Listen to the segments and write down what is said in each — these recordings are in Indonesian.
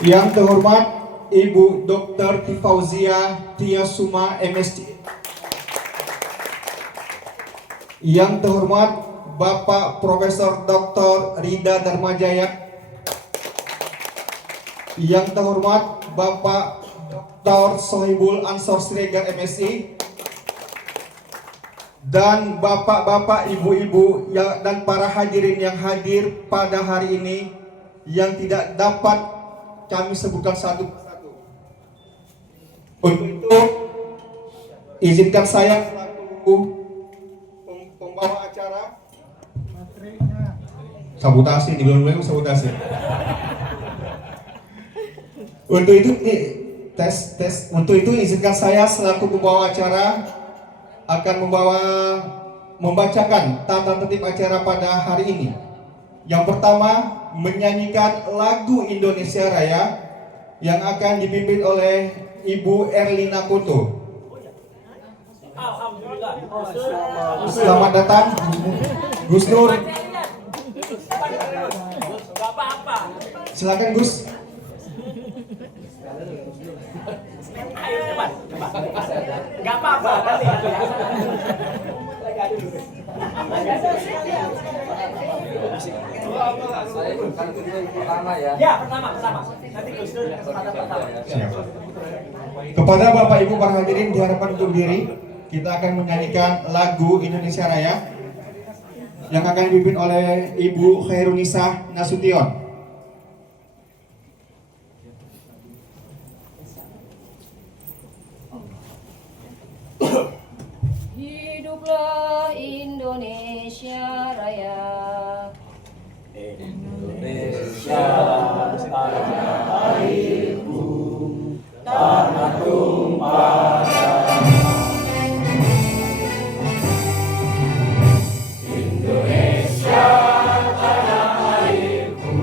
Yang terhormat Ibu Dr. Tifauzia Tiasuma MSc. Yang terhormat Bapak Profesor Dr. Rida Darmajaya. Yang terhormat Bapak Dr. Sohibul Ansor Siregar MSI. Dan bapak-bapak, ibu-ibu dan para hadirin yang hadir pada hari ini yang tidak dapat kami sebutkan satu persatu. Untuk itu, izinkan saya selaku pembawa acara sabotase, di belum sabotase. Untuk itu tes. Untuk itu izinkan saya selaku pembawa acara akan membacakan tata tertib acara pada hari ini. Yang pertama, menyanyikan lagu Indonesia Raya yang akan dipimpin oleh Ibu Erlina Koto. Selamat datang Gus Nur. Silakan Gus. Gak apa-apa. Saya bukan pertama ya. Ya, pertama. Nanti Gus Dur kesempatan pertama. Kepada Bapak Ibu para hadirin diharapkan untuk diri, kita akan menyanyikan lagu Indonesia Raya yang akan dipimpin oleh Ibu Khairunisa Nasution. Hiduplah Indonesia Raya. Indonesia tanah airku, tanah tumpah darah. Indonesia tanah airku,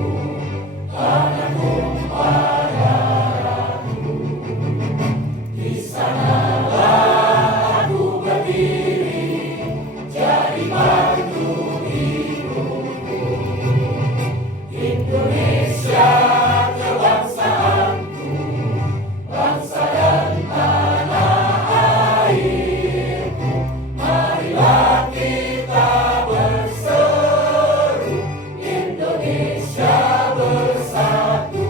tanah tumpah darahku. Di sanalah aku berdiri, jadi batu hidupku. Indonesia kebangsaanku, bangsa dan tanah airku. Marilah kita berseru, Indonesia bersatu.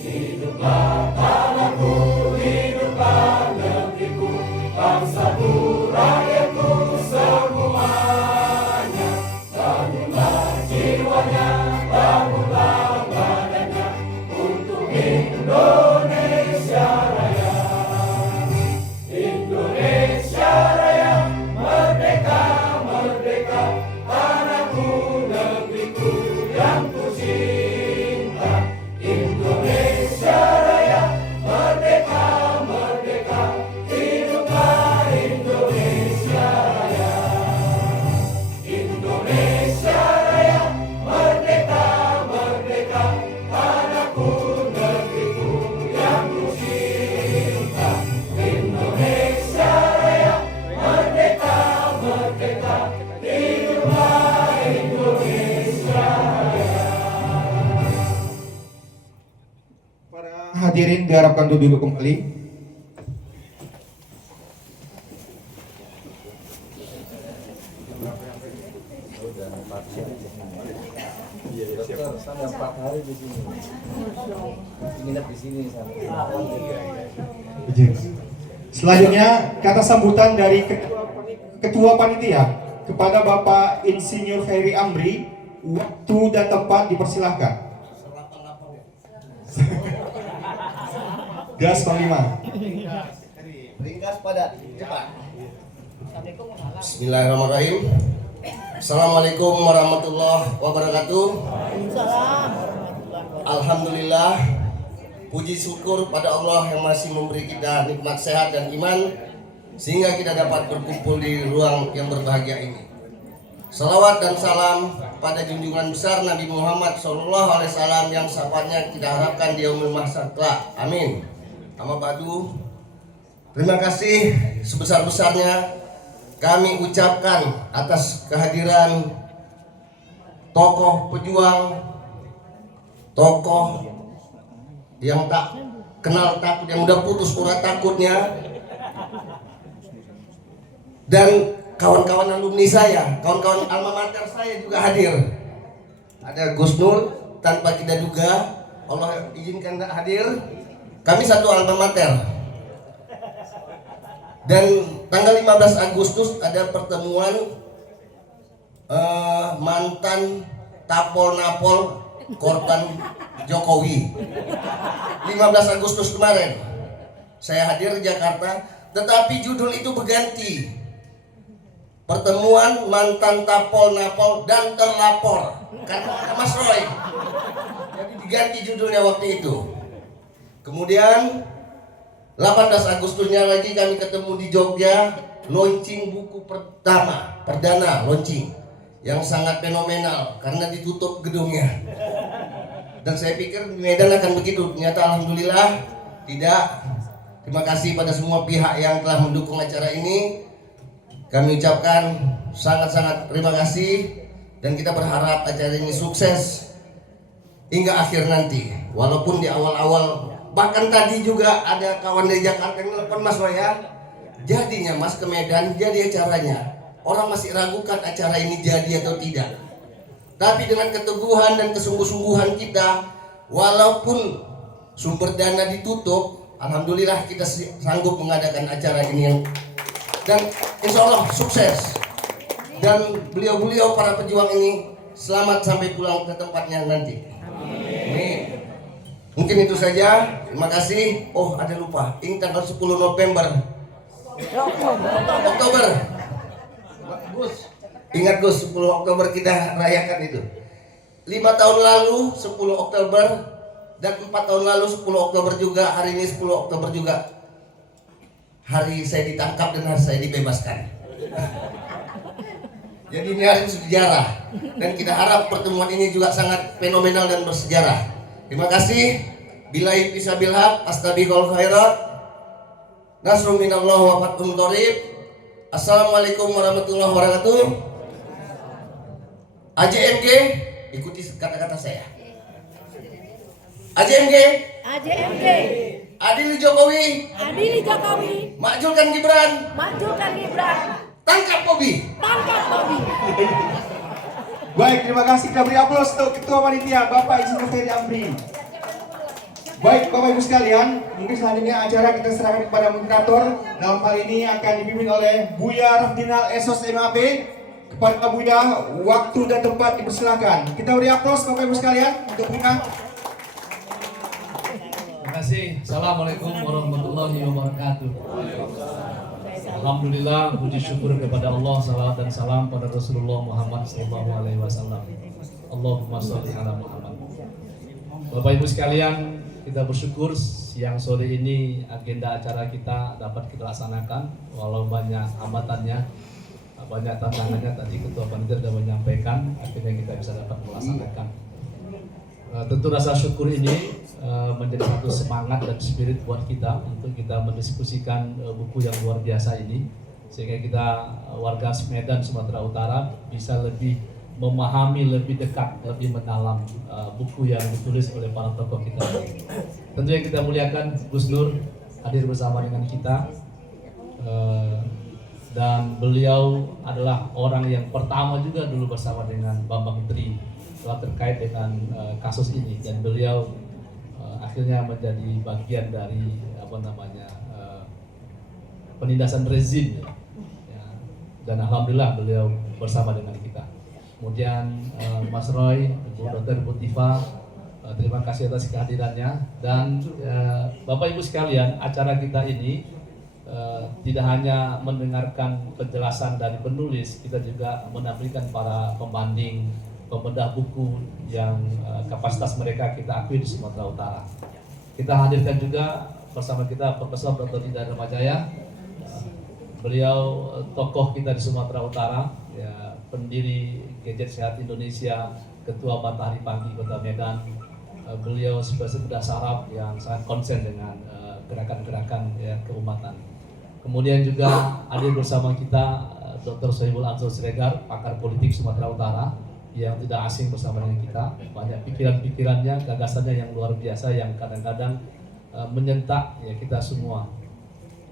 Hiduplah tanahku, hiduplah negeriku, bangsaku, rakyatku semuanya. Bangunlah jiwanya, bangunlah badannya untuk Indonesia Raya. Indonesia Raya, merdeka, merdeka, tanahku, negeriku yang ku cinta. Indonesia Raya, merdeka, merdeka, hiduplah Indonesia Raya. Indonesia Raya, merdeka, merdeka, tanahku, negeriku yang ku cinta. Indonesia Raya, merdeka, merdeka, hiduplah Indonesia Raya. Para hadirin diharapkan duduk kembali. Dokter, saya 4 hari di sini. Nginep di sini sampai. Selanjutnya kata sambutan dari Ketua Panitia kepada Bapak Insinyur Khairi Amri. Waktu dan tempat dipersilahkan. Gas Panglima. Ringkas pada cepat. Bismillahirrahmanirrahim. Assalamualaikum warahmatullahi wabarakatuh. Alhamdulillah, puji syukur pada Allah yang masih memberi kita nikmat sehat dan iman sehingga kita dapat berkumpul di ruang yang berbahagia ini. Salawat dan salam pada junjungan besar Nabi Muhammad SAW yang syafaatnya kita harapkan di yaumul mahsyar kelak. Amin. Amma ba'du. Terima kasih sebesar-besarnya kami ucapkan atas kehadiran tokoh pejuang, tokoh yang tak kenal takut, yang udah putus urat takutnya, dan kawan-kawan alumni saya, kawan-kawan alma mater saya juga hadir. Ada Gus Nur, tanpa kita duga, Allah izinkan tak hadir. Kami satu alma mater. Dan tanggal 15 Agustus ada pertemuan mantan tapol-napol korban Jokowi. 15 Agustus kemarin saya hadir di Jakarta, tetapi judul itu berganti. Pertemuan mantan tapol-napol dan terlapor, kata Mas Roy. Jadi diganti judulnya waktu itu. Kemudian 18 Agustusnya lagi kami ketemu di Jogja, launching buku perdana launching yang sangat fenomenal karena ditutup gedungnya. Dan saya pikir Medan akan begitu, ternyata alhamdulillah tidak. Terima kasih pada semua pihak yang telah mendukung acara ini. Kami ucapkan sangat-sangat terima kasih dan kita berharap acara ini sukses hingga akhir nanti. Walaupun di awal-awal, bahkan tadi juga ada kawan dari Jakarta yang telepon Mas Roya, jadinya Mas ke Medan, jadi acaranya. Orang masih ragukan acara ini jadi atau tidak. Tapi dengan keteguhan dan kesungguh-sungguhan kita, walaupun sumber dana ditutup, alhamdulillah kita sanggup mengadakan acara ini. Dan insya Allah sukses. Dan beliau-beliau para pejuang ini selamat sampai pulang ke tempatnya nanti. Amin. Mungkin itu saja. Terima kasih. Oh, ada lupa. Ini tanggal 10 November. Oktober. Gus. Ingat Gus, 10 Oktober kita rayakan itu. 5 tahun lalu 10 Oktober dan 4 tahun lalu 10 Oktober juga. Hari ini 10 Oktober juga. Hari saya ditangkap dan hari saya dibebaskan. Jadi ini hari sejarah. Dan kita harap pertemuan ini juga sangat fenomenal dan bersejarah. Terima kasih. Billahi fisabil haq, astabiqul khairat. Nasrun minallah wa fathun qarib. Assalamualaikum warahmatullahi wabarakatuh. AJMG, ikuti kata-kata saya. AJMG. AJMG. Adili Jokowi. Adili Jokowi. Makjulkan Gibran. Majukan Gibran. Tangkap Bobi. Tangkap Bobi. Baik, terima kasih. Kita beri aplaus untuk Ketua Panitia, Bapak Insinyur Ferry Amri. Baik, Bapak Ibu sekalian, mungkin selanjutnya acara kita serahkan kepada moderator. Dalam hal ini akan dipimpin oleh Buya Rafdinal Esos MAP. Kepada Buya, waktu dan tempat dipersilakan. Kita beri aplaus Bapak Ibu sekalian untuk Buya. Terima kasih. Assalamualaikum warahmatullahi wabarakatuh. Alhamdulillah, puji syukur kepada Allah, salawat dan salam pada Rasulullah Muhammad SAW. Allahumma sholli ala Muhammad. Bapak Ibu sekalian, kita bersyukur siang sore ini agenda acara kita dapat kita laksanakan. Walau banyak hambatannya, banyak tantangannya, tadi Ketua Panitia sudah menyampaikan, akhirnya kita bisa dapat melaksanakan. Tentu rasa syukur ini menjadi satu semangat dan spirit buat kita untuk kita mendiskusikan buku yang luar biasa ini, sehingga kita warga Medan Sumatera Utara bisa lebih memahami lebih dekat, lebih mendalam buku yang ditulis oleh para tokoh kita. Tentu yang kita muliakan Gus Nur hadir bersama dengan kita, dan beliau adalah orang yang pertama juga dulu bersama dengan Bambang Tri terkait dengan kasus ini, dan beliau akhirnya menjadi bagian dari penindasan rezim, ya. Dan alhamdulillah beliau bersama dengan kita. Kemudian Mas Roy, Ibu Dr. Putifa, terima kasih atas kehadirannya. Dan Bapak Ibu sekalian, acara kita ini tidak hanya mendengarkan penjelasan dari penulis, kita juga menampilkan para pembanding, pembedah buku yang kapasitas mereka kita akui di Sumatera Utara. Kita hadirkan juga bersama kita Profesor Dr. Indra Ramajaya. Beliau tokoh kita di Sumatera Utara, ya, pendiri Gadget Sehat Indonesia, Ketua Matahari Pagi Kota Medan. Beliau sebagai pemuda saraf yang sangat konsen dengan gerakan-gerakan ya, keumatan. Kemudian juga hadir bersama kita Dr. Sohibul Ansor Siregar, pakar politik Sumatera Utara. yang tidak asing bersama dengan kita. Banyak pikiran-pikirannya, gagasannya yang luar biasa yang kadang-kadang menyentak ya kita semua.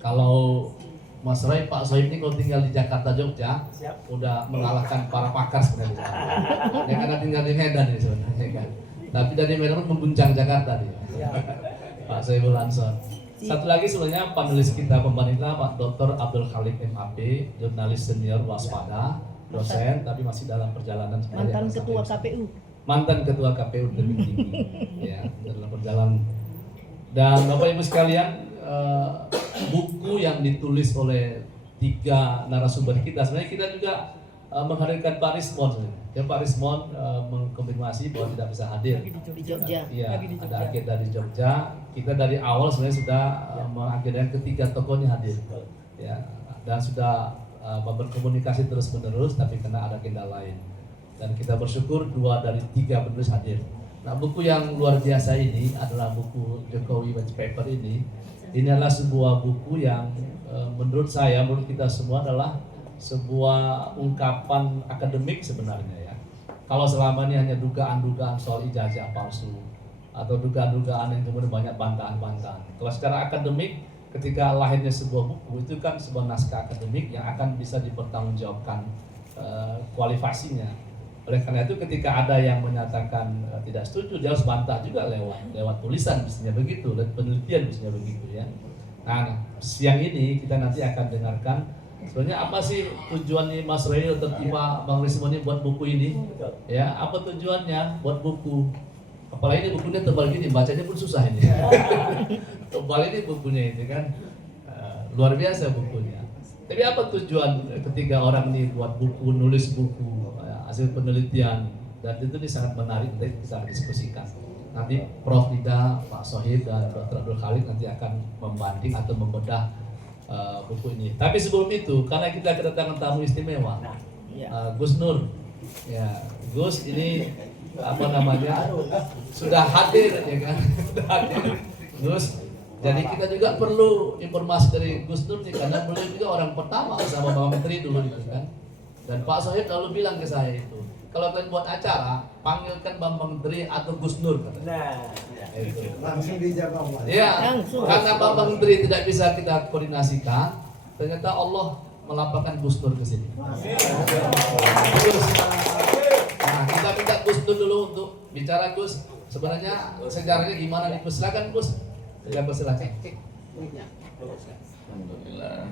Kalau Mas Roy, Pak Sohib ini kalau tinggal di Jakarta, Jogja, udah mengalahkan para pakar sebenarnya. Dia karena tinggal di Medan ini sebenarnya kan. Tapi dari Medan mengguncang Jakarta dia. Pak Sohibul Ansor. Satu lagi sebenarnya penulis kita pemerintah Pak Dr. Abdul Khalik MAP, jurnalis senior waspada, dosen, tapi masih dalam perjalanan sebenarnya. Mantan ketua KPU. Mantan ketua KPU lebih tinggi, ya dalam perjalanan. Dan Bapak Ibu sekalian, buku yang ditulis oleh 3 narasumber kita, sebenarnya kita juga menghadirkan Pak Rismon sebenarnya. Ya, Pak Rismon mengkonfirmasi bahwa tidak bisa hadir Di Jogja. Iya, ada agenda di Jogja. Kita dari awal sebenarnya sudah mengagendakan ketiga tokohnya hadir, ya, dan sudah berkomunikasi terus menerus, tapi kena ada agenda lain. Dan kita bersyukur 2 dari 3 penulis hadir. Nah, buku yang luar biasa ini adalah buku Jokowi White Paper ini. Ini adalah sebuah buku yang menurut saya, menurut kita semua adalah sebuah ungkapan akademik sebenarnya ya. Kalau selama ini hanya dugaan-dugaan soal ijazah palsu atau dugaan-dugaan yang kemudian banyak bantahan-bantahan. Kalau secara akademik, ketika lahirnya sebuah buku itu kan sebuah naskah akademik yang akan bisa dipertanggungjawabkan kualifikasinya. Oleh karena itu ketika ada yang menyatakan tidak setuju, dia harus bantah juga lewat tulisan, mestinya begitu, penelitian mestinya begitu ya. Nah, siang ini kita nanti akan dengarkan sebenarnya apa sih tujuan nih Mas Roy atau Bang Rismon ini buat buku ini? Ya, apa tujuannya buat buku? Apalagi ini bukunya tebal gini, bacanya pun susah ini. Tebal ini bukunya ini kan luar biasa bukunya. Tapi apa tujuan ketika orang ini buat buku, nulis buku, hasil penelitian, dan itu ini sangat menarik, nanti kita diskusikan. Nanti Prof. Nida, Pak Sohib, dan Dr. Abdul Khalik nanti akan membanding atau membedah buku ini. Tapi sebelum itu, karena kita kedatangan tamu istimewa, Gus Nur, ya Gus ini apa namanya sudah hadir ya kan, sudah hadir Gus. Jadi kita juga perlu informasi dari Gus Nur nih, karena beliau juga orang pertama sama Bang Menteri dulu gitu kan. Dan Pak Sohib lalu bilang ke saya itu, kalau kalian buat acara, panggilkan Bang Menteri atau Gus Nur. Nah, itu. Langsung dijawab. Iya, karena Bang Menteri tidak bisa kita koordinasikan, ternyata Allah melapangkan Gus Nur ke sini. Nah, kita minta Gus Nur dulu untuk bicara. Gus, sebenarnya sejarahnya gimana nih Gus? Silakan Gus. Silakan. Alhamdulillah.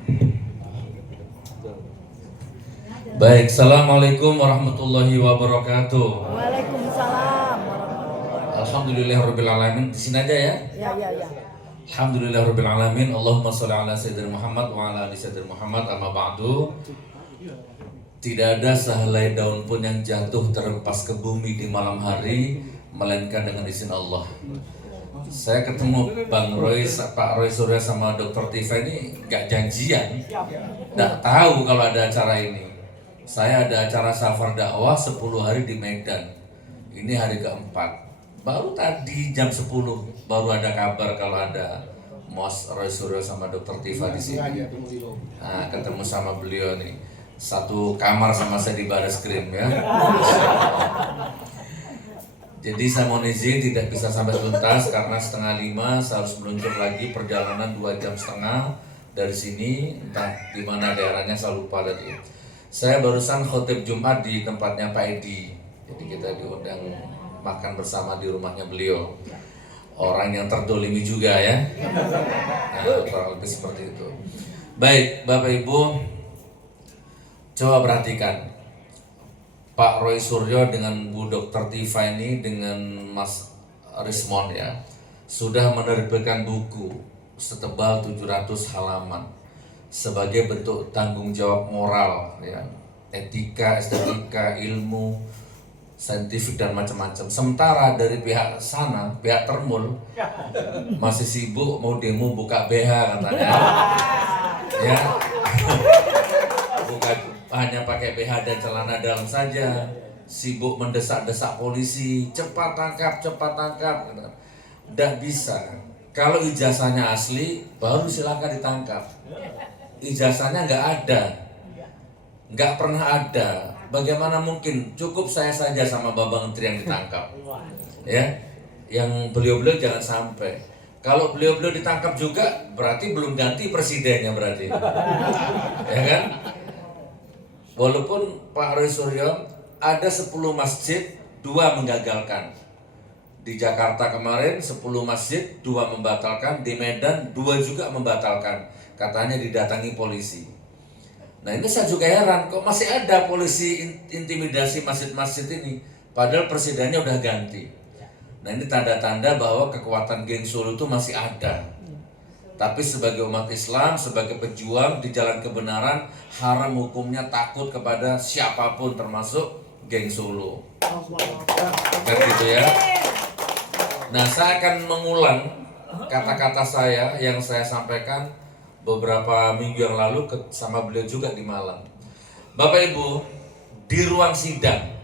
Baik, assalamualaikum warahmatullahi wabarakatuh. Waalaikumsalam. Alhamdulillahirabbil alamin. Di sini aja ya. Ya. Alhamdulillahirabbil alamin. Allahumma shalli ala sayyidina Muhammad wa ala ali sayyidina Muhammad. Amma ba'du. Tidak ada sehelai daun pun yang jatuh terlepas ke bumi di malam hari melainkan dengan izin Allah. Saya ketemu Bang Roy, Pak Roy Surya sama Dr. Tifa ini gak janjian, gak tahu kalau ada acara ini. Saya ada acara safar dakwah 10 hari di Medan. Ini hari keempat. Baru tadi jam 10 baru ada kabar kalau ada Mas Roy Suryo sama Dr. Tifa di sini. Nah, ketemu sama beliau nih. Satu kamar sama saya di Baris Krim ya. Jadi saya mohon izin tidak bisa sampai tuntas karena 4:30 saya harus meluncur lagi perjalanan 2,5 jam dari sini, entah di mana daerahnya saya lupa tadi. Saya barusan khotib Jumat di tempatnya Pak Edi. Jadi kita diundang makan bersama di rumahnya beliau. Orang yang terdolimi juga ya. Nah, kurang lebih seperti itu. Baik, Bapak Ibu, coba perhatikan. Pak Roy Suryo dengan Bu Dr. Tifa ini dengan Mas Rismon ya sudah menerbitkan buku setebal 700 halaman sebagai bentuk tanggung jawab moral ya, etika, estetika, ilmu, saintifik dan macam-macam. Sementara dari pihak sana, pihak Termul masih sibuk mau demo buka BH katanya. Ya. Bukan hanya pakai BH dan celana dalam saja, sibuk mendesak-desak polisi, cepat tangkap. Nggak bisa. Kalau ijazahnya asli, baru silakan ditangkap. Ijazahnya nggak ada, nggak pernah ada. Bagaimana mungkin? Cukup saya saja sama Bambang Menteri yang ditangkap. Ya, yang beliau-beliau jangan sampai. Kalau beliau-beliau ditangkap juga, berarti belum ganti presidennya berarti. Ya kan? Walaupun Pak Roy Suryo ada 10 masjid, 2 menggagalkan. Di Jakarta kemarin 10 masjid, 2 membatalkan. Di Medan 2 juga membatalkan. Katanya didatangi polisi. Nah ini saya juga heran, kok masih ada polisi intimidasi masjid-masjid ini. Padahal presidennya udah ganti. Nah ini tanda-tanda bahwa kekuatan geng Solo itu masih ada. Tapi sebagai umat Islam, sebagai pejuang di jalan kebenaran, haram hukumnya takut kepada siapapun termasuk geng Solo. Kan gitu ya. Nah saya akan mengulang kata-kata saya yang saya sampaikan beberapa minggu yang lalu sama beliau juga di Malang. Bapak Ibu, di ruang sidang.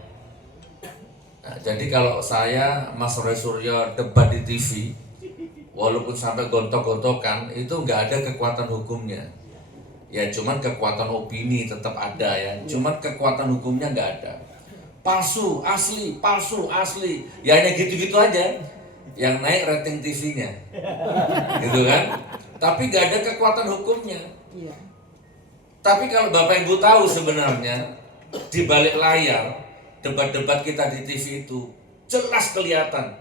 Nah, jadi kalau saya, Mas Roy Suryo debat di TV, walaupun sampai gontok-gontokan, itu nggak ada kekuatan hukumnya. Ya cuman kekuatan opini tetap ada ya. Cuman kekuatan hukumnya nggak ada. Palsu, asli, palsu, asli. Ya hanya gitu-gitu aja. Yang naik rating TV-nya. Gitu kan? Tapi nggak ada kekuatan hukumnya. Tapi kalau Bapak Ibu tahu sebenarnya di balik layar debat-debat kita di TV itu jelas kelihatan.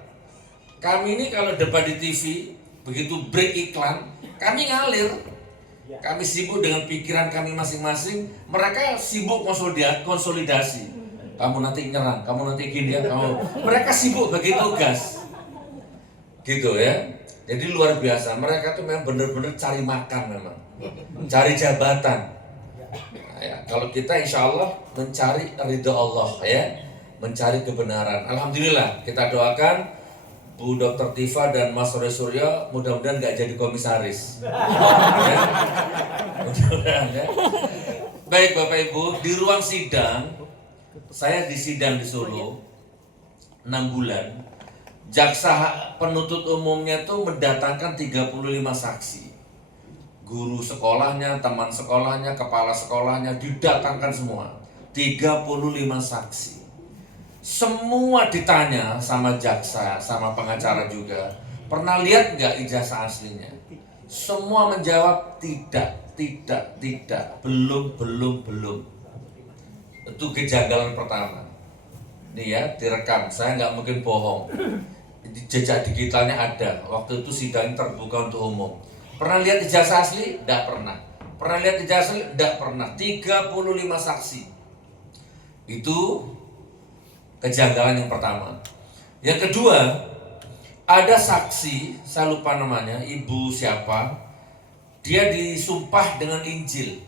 Kami ini kalau debat di TV begitu break iklan, kami ngalir. Kami sibuk dengan pikiran kami masing-masing. Mereka sibuk konsolidasi. Kamu nanti nyerang, kamu nanti gini ya, mereka sibuk bagi tugas. Gitu ya. Jadi luar biasa, mereka tuh memang benar-benar cari makan memang, cari jabatan. Nah, ya, kalau kita insya Allah mencari ridho Allah ya, mencari kebenaran. Alhamdulillah kita doakan Bu Dr. Tifa dan Mas Roy Suryo mudah-mudahan nggak jadi komisaris. Ya. Mudah-mudahan ya. Baik Bapak Ibu, di ruang sidang, saya di sidang di Solo 6 bulan. Jaksa penuntut umumnya tuh mendatangkan 35 saksi. Guru sekolahnya, teman sekolahnya, kepala sekolahnya didatangkan semua. 35 saksi. Semua ditanya sama jaksa, sama pengacara juga. Pernah lihat nggak ijazah aslinya? Semua menjawab tidak, belum. Itu kejanggalan pertama. Nih ya, direkam. Saya nggak mungkin bohong. Jejak digitalnya ada. Waktu itu sidang terbuka untuk umum. Pernah lihat ijazah asli? Tidak pernah. Pernah lihat ijazah asli? Tidak pernah. 35 saksi. Itu kejanggalan yang pertama. Yang kedua, ada saksi, saya lupa namanya, ibu siapa. Dia disumpah dengan Injil.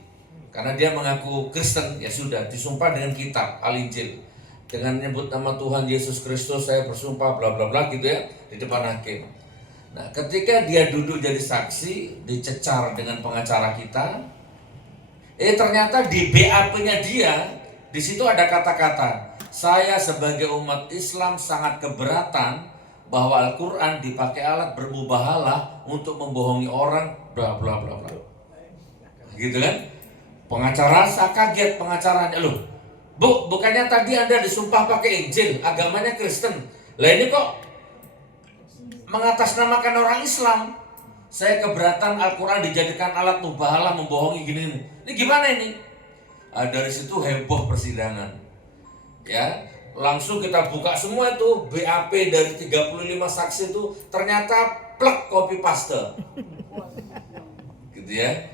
Karena dia mengaku Kristen, ya sudah, disumpah dengan kitab Al-Injil. Dengan menyebut nama Tuhan Yesus Kristus saya bersumpah bla bla bla gitu ya di depan hakim. Nah, ketika dia duduk jadi saksi, dicecar dengan pengacara kita, ternyata di BAP-nya dia di situ ada kata-kata, saya sebagai umat Islam sangat keberatan bahwa Al-Qur'an dipakai alat bermubahalah untuk membohongi orang bla bla bla bla. Gitu kan? Pengacara saya kaget pengacaranya, loh Bu, bukannya tadi Anda disumpah pakai Injil, agamanya Kristen. Lah ini kok mengatasnamakan orang Islam. Saya keberatan Al-Quran dijadikan alat mubahalah membohongi gini. Ini gimana ini? Dari situ heboh persidangan. Ya, langsung kita buka semua itu BAP dari 35 saksi itu ternyata plek copy paste. Gitu ya.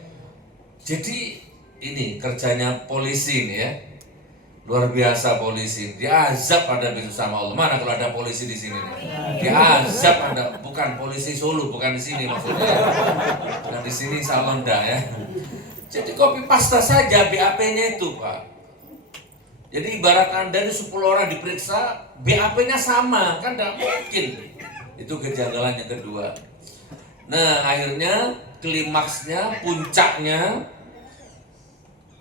Jadi ini kerjanya polisi nih ya. Luar biasa polisi, diazab ada besok sama Allah. Mana kalau ada polisi di sini? Diazab ada, bukan polisi Solo, bukan di sini maksudnya. Nah di sini Salonda ya. Jadi copy paste saja BAP-nya itu Pak. Jadi ibarat Anda ini 10 orang diperiksa, BAP-nya sama, kan tidak mungkin. Itu kejanggalan yang kedua. Nah akhirnya klimaksnya, puncaknya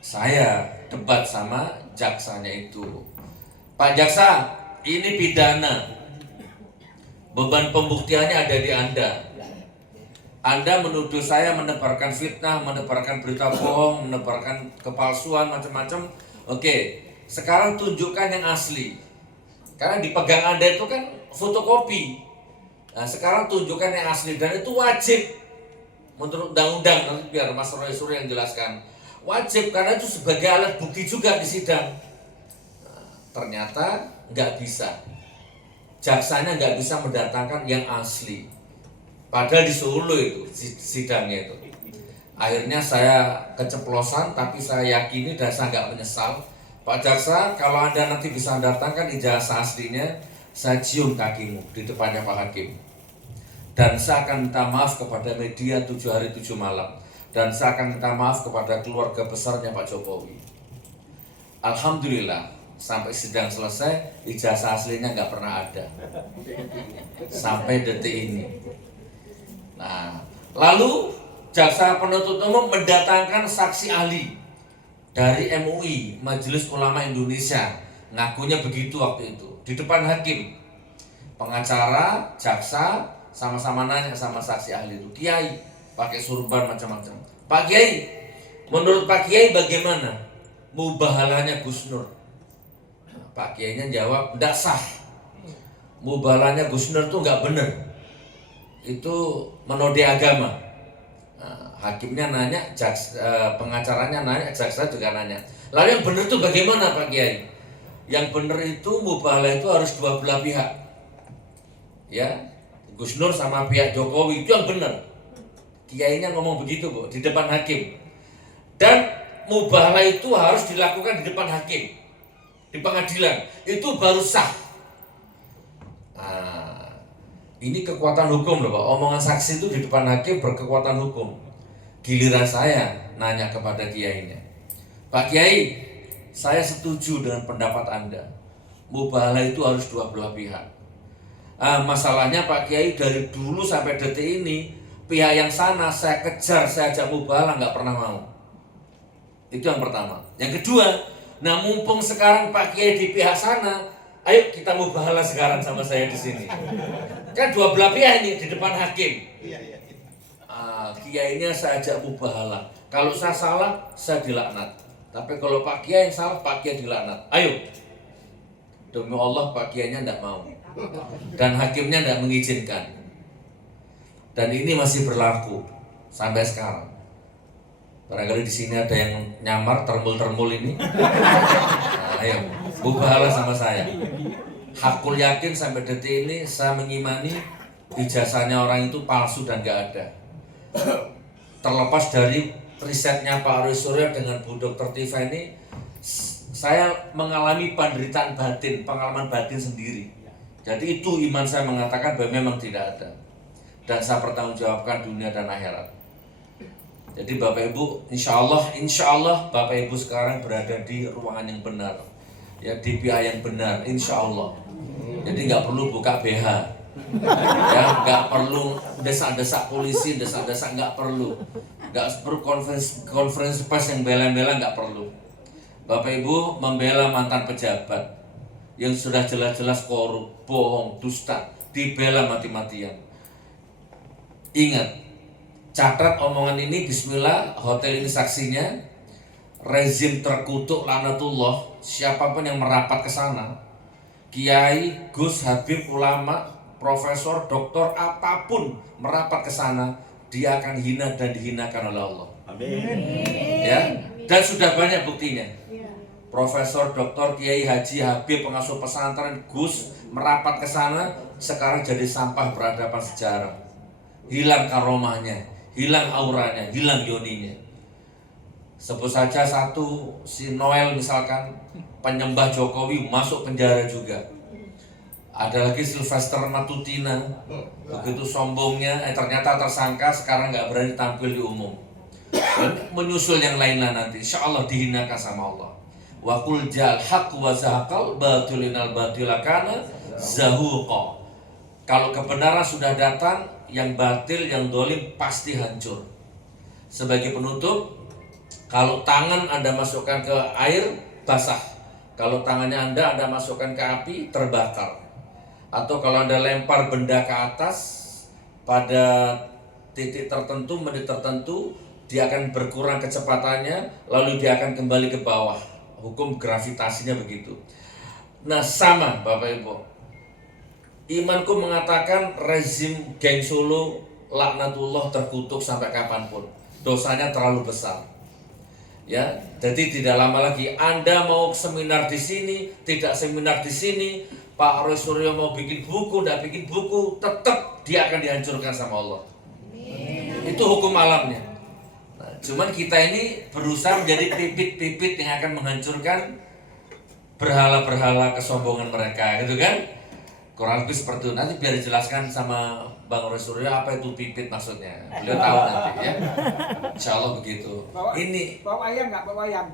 saya debat sama jaksanya itu. Pak Jaksa, ini pidana. Beban pembuktiannya ada di Anda. Anda menuduh saya menebarkan fitnah, menebarkan berita bohong, menebarkan kepalsuan, macam-macam. Oke, Sekarang tunjukkan yang asli. Karena dipegang Anda itu kan fotokopi. Nah, sekarang tunjukkan yang asli dan itu wajib. Menurut undang-undang, nanti biar Mas Roy Surya yang jelaskan. Wajib karena itu sebagai alat bukti juga di sidang. Nah, ternyata nggak bisa. Jaksanya nggak bisa mendatangkan yang asli. Padahal di Solo itu sidangnya itu. Akhirnya saya keceplosan, tapi saya yakini dan saya nggak menyesal. Pak Jaksa, kalau Anda nanti bisa datangkan ijazah aslinya, saya cium kakimu di depannya Pak Hakim. Dan saya akan minta maaf kepada media 7 hari 7 malam. Dan saya akan minta maaf kepada keluarga besarnya Pak Jokowi. Alhamdulillah, sampai sidang selesai, ijazah aslinya nggak pernah ada. Sampai detik ini. Nah, lalu Jaksa Penuntut Umum mendatangkan saksi ahli dari MUI, Majelis Ulama Indonesia. Ngakunya begitu waktu itu, di depan hakim. Pengacara, jaksa, sama-sama nanya sama saksi ahli itu. Kiai, pakai surban macam-macam. Pak Kiai, menurut Pak Kiai bagaimana mubahalahnya Gus Nur? Pak Kiainya jawab, tidak sah. Mubahalahnya Gus Nur itu nggak benar. Itu menodai agama. Nah, hakimnya nanya, pengacaranya nanya, jaksa juga nanya. Lalu yang benar itu bagaimana Pak Kiai? Yang benar itu mubahalah itu harus dua belah pihak. Ya, Gus Nur sama pihak Jokowi itu yang benar. Kiainya ngomong begitu Bu, di depan hakim. Dan mubahalah itu harus dilakukan di depan hakim, di pengadilan. Itu baru sah. Nah, ini kekuatan hukum loh Pak. Omongan saksi itu di depan hakim berkekuatan hukum. Giliran saya nanya kepada kiainya, Pak Kiai, saya setuju dengan pendapat Anda. Mubahalah itu harus dua belah pihak. Masalahnya Pak Kiai, dari dulu sampai detik ini pihak yang sana saya kejar, saya ajak mubahalah nggak pernah mau. Itu yang pertama. Yang kedua, nah mumpung sekarang Pak Kiai di pihak sana, ayo kita mubahalah sekarang sama saya di sini. Kan dua belah pihak ini di depan hakim. Kiainya saya ajak mubahalah. Kalau saya salah, saya dilaknat. Tapi kalau Pak Kiai yang salah, Pak Kiai dilaknat. Ayo. Demi Allah Pak Kiainya tidak mau. Dan hakimnya tidak mengizinkan. Dan ini masih berlaku sampai sekarang. Barangkali di sini ada yang nyamar termul-termul ini. Nah, ayo, mubahalah sama saya. Hakul yakin sampai detik ini saya mengimani ijazahnya orang itu palsu dan gak ada. Terlepas dari risetnya Pak Roy Surya dengan Bu Dr. Tifa ini, saya mengalami penderitaan batin, pengalaman batin sendiri. Jadi itu iman saya mengatakan bahwa memang tidak ada. Dan saya pertanggungjawabkan dunia dan akhirat. Jadi Bapak Ibu, insya Allah Bapak Ibu sekarang berada di ruangan yang benar, ya di pihak yang benar, insya Allah. Jadi nggak perlu buka BH, ya nggak perlu desak-desak polisi, desak-desak nggak perlu konferensi pers yang bela-bela nggak perlu. Bapak Ibu membela mantan pejabat yang sudah jelas-jelas korup, bohong, dusta, dibela mati-matian. Ingat, catat omongan ini, bismillah, hotel ini saksinya, rezim terkutuk laknatullah, siapapun yang merapat ke sana, kiai, gus, habib, ulama, profesor, doktor, apapun merapat ke sana, dia akan hina dan dihinakan oleh Allah. Amin. Ya, dan sudah banyak buktinya. Profesor, doktor, kiai, haji, habib, pengasuh pesantren, gus merapat ke sana, sekarang jadi sampah peradaban sejarah. Hilang karomahnya, hilang auranya, hilang yoninya. Sebut saja satu, si Noel misalkan, penyembah Jokowi masuk penjara juga. Ada lagi Sylvester Matutina, begitu sombongnya, ternyata tersangka, sekarang nggak berani tampil di umum. Dan menyusul yang lainnya nanti, insya Allah dihinakan sama Allah. Wa qul ja'al haqq wa zahaqal batilinal batilakana zahuqa. Kalau kebenaran sudah datang, yang batil, yang dolim pasti hancur. Sebagai penutup, kalau tangan Anda masukkan ke air, basah. Kalau tangannya Anda masukkan ke api, terbakar. Atau kalau Anda lempar benda ke atas, pada titik tertentu, menit tertentu, dia akan berkurang kecepatannya, lalu dia akan kembali ke bawah. hukum gravitasinya begitu. Nah sama Bapak Ibu, imanku mengatakan rezim geng Solo laknatullah terkutuk sampai kapanpun, dosanya terlalu besar. Ya, jadi tidak lama lagi Anda mau seminar di sini, tidak seminar di sini, Pak Roy Suryo mau bikin buku, tidak bikin buku, tetap dia akan dihancurkan sama Allah. Itu hukum alamnya. Nah, cuman kita ini berusaha menjadi pipit-pipit yang akan menghancurkan berhala-berhala kesombongan mereka, gitu kan? Kurang lebih seperti itu. Nanti biar dijelaskan sama Bang Roy Suryo apa itu pipit maksudnya. Beliau tahu nanti ya. Insya Allah begitu. Ini Bawa ayam nggak? Bawa ayam.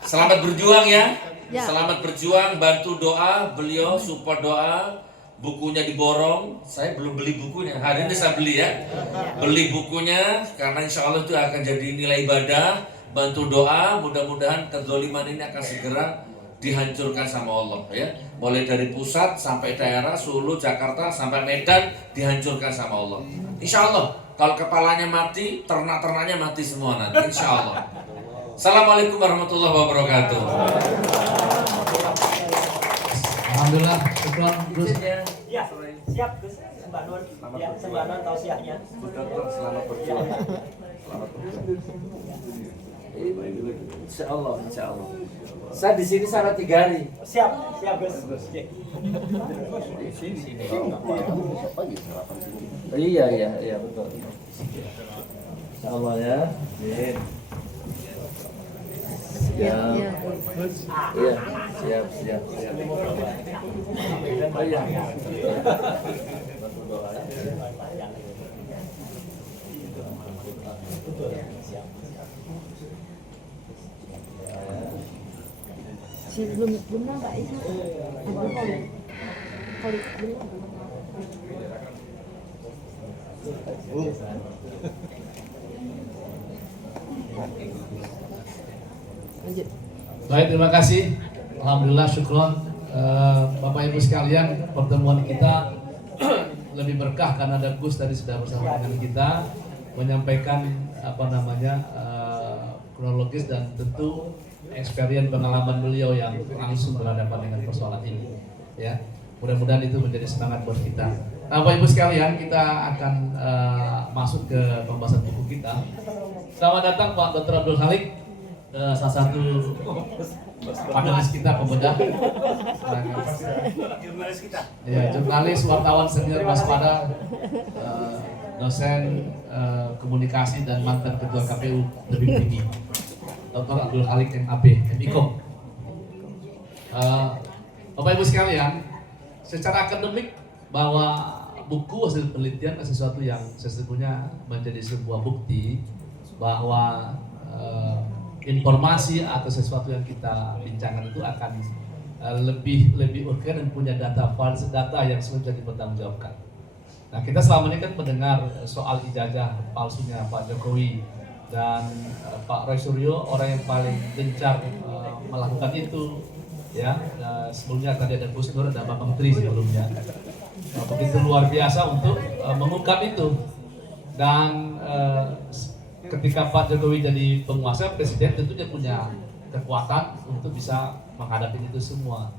selamat berjuang ya. Ya. Selamat berjuang, bantu doa, beliau support doa, bukunya diborong. Saya belum beli bukunya, hari ini saya beli ya. Beli bukunya karena insya Allah itu akan jadi nilai ibadah. Bantu doa, mudah-mudahan kezaliman ini akan segera dihancurkan sama Allah ya. Mulai dari pusat sampai daerah, Solo, Jakarta sampai Medan dihancurkan sama Allah. Insya Allah kalau kepalanya mati, ternak-ternaknya mati semua nanti. Insya Allah. Assalamualaikum warahmatullahi wabarakatuh. Alhamdulillah, syukron Gus. Ya, siap Gus. Mbak Nur. Ya, Mbak Nur tausiahnya. Selamat berjuang. Selamat berjuang. Insya Allah, Insya Allah. Saya di sini sana 3 hari. Siap, siap Gus. Oke. Iya betul. Insya Allah ya. Siap. Iya, siap. Oh iya. Bantu doa ya. Belum nampak itu. Kalau belum. Lanjut. Baik, terima kasih. Alhamdulillah, syukron. Bapak Ibu sekalian, pertemuan kita lebih berkah karena ada Gus tadi sudah bersama dengan kita menyampaikan kronologis dan tentu experience pengalaman beliau yang langsung berhadapan dengan persoalan ini. Ya, mudah-mudahan itu menjadi semangat buat kita. Nah, Bapak Ibu sekalian, kita akan masuk ke pembahasan buku kita. Selamat datang Pak Dr. Abdul Khalik, salah satu panelis kita pemuda. Jurnalis kita. Ya, jurnalis, wartawan senior waspada, dosen komunikasi dan mantan ketua KPU lebih tinggi, Dr. Abdul Khalik MAB, MIKO. Bapak Ibu sekalian, secara akademik bahwa buku hasil penelitian adalah sesuatu yang sesungguhnya menjadi sebuah bukti bahwa informasi atau sesuatu yang kita bincangkan itu akan lebih urgen dan punya data yang sudah dipertanggungjawabkan. Nah, kita selama ini kan mendengar soal ijazah palsunya Pak Jokowi dan Pak Roy Suryo orang yang paling gencar melakukan itu, ya. Sebelumnya tadi ada Gus Nur, ada Pak Menteri sebelumnya. Begitu luar biasa untuk mengungkap itu. Dan ketika Pak Jokowi jadi penguasa, presiden tentu dia punya kekuatan untuk bisa menghadapi itu semua.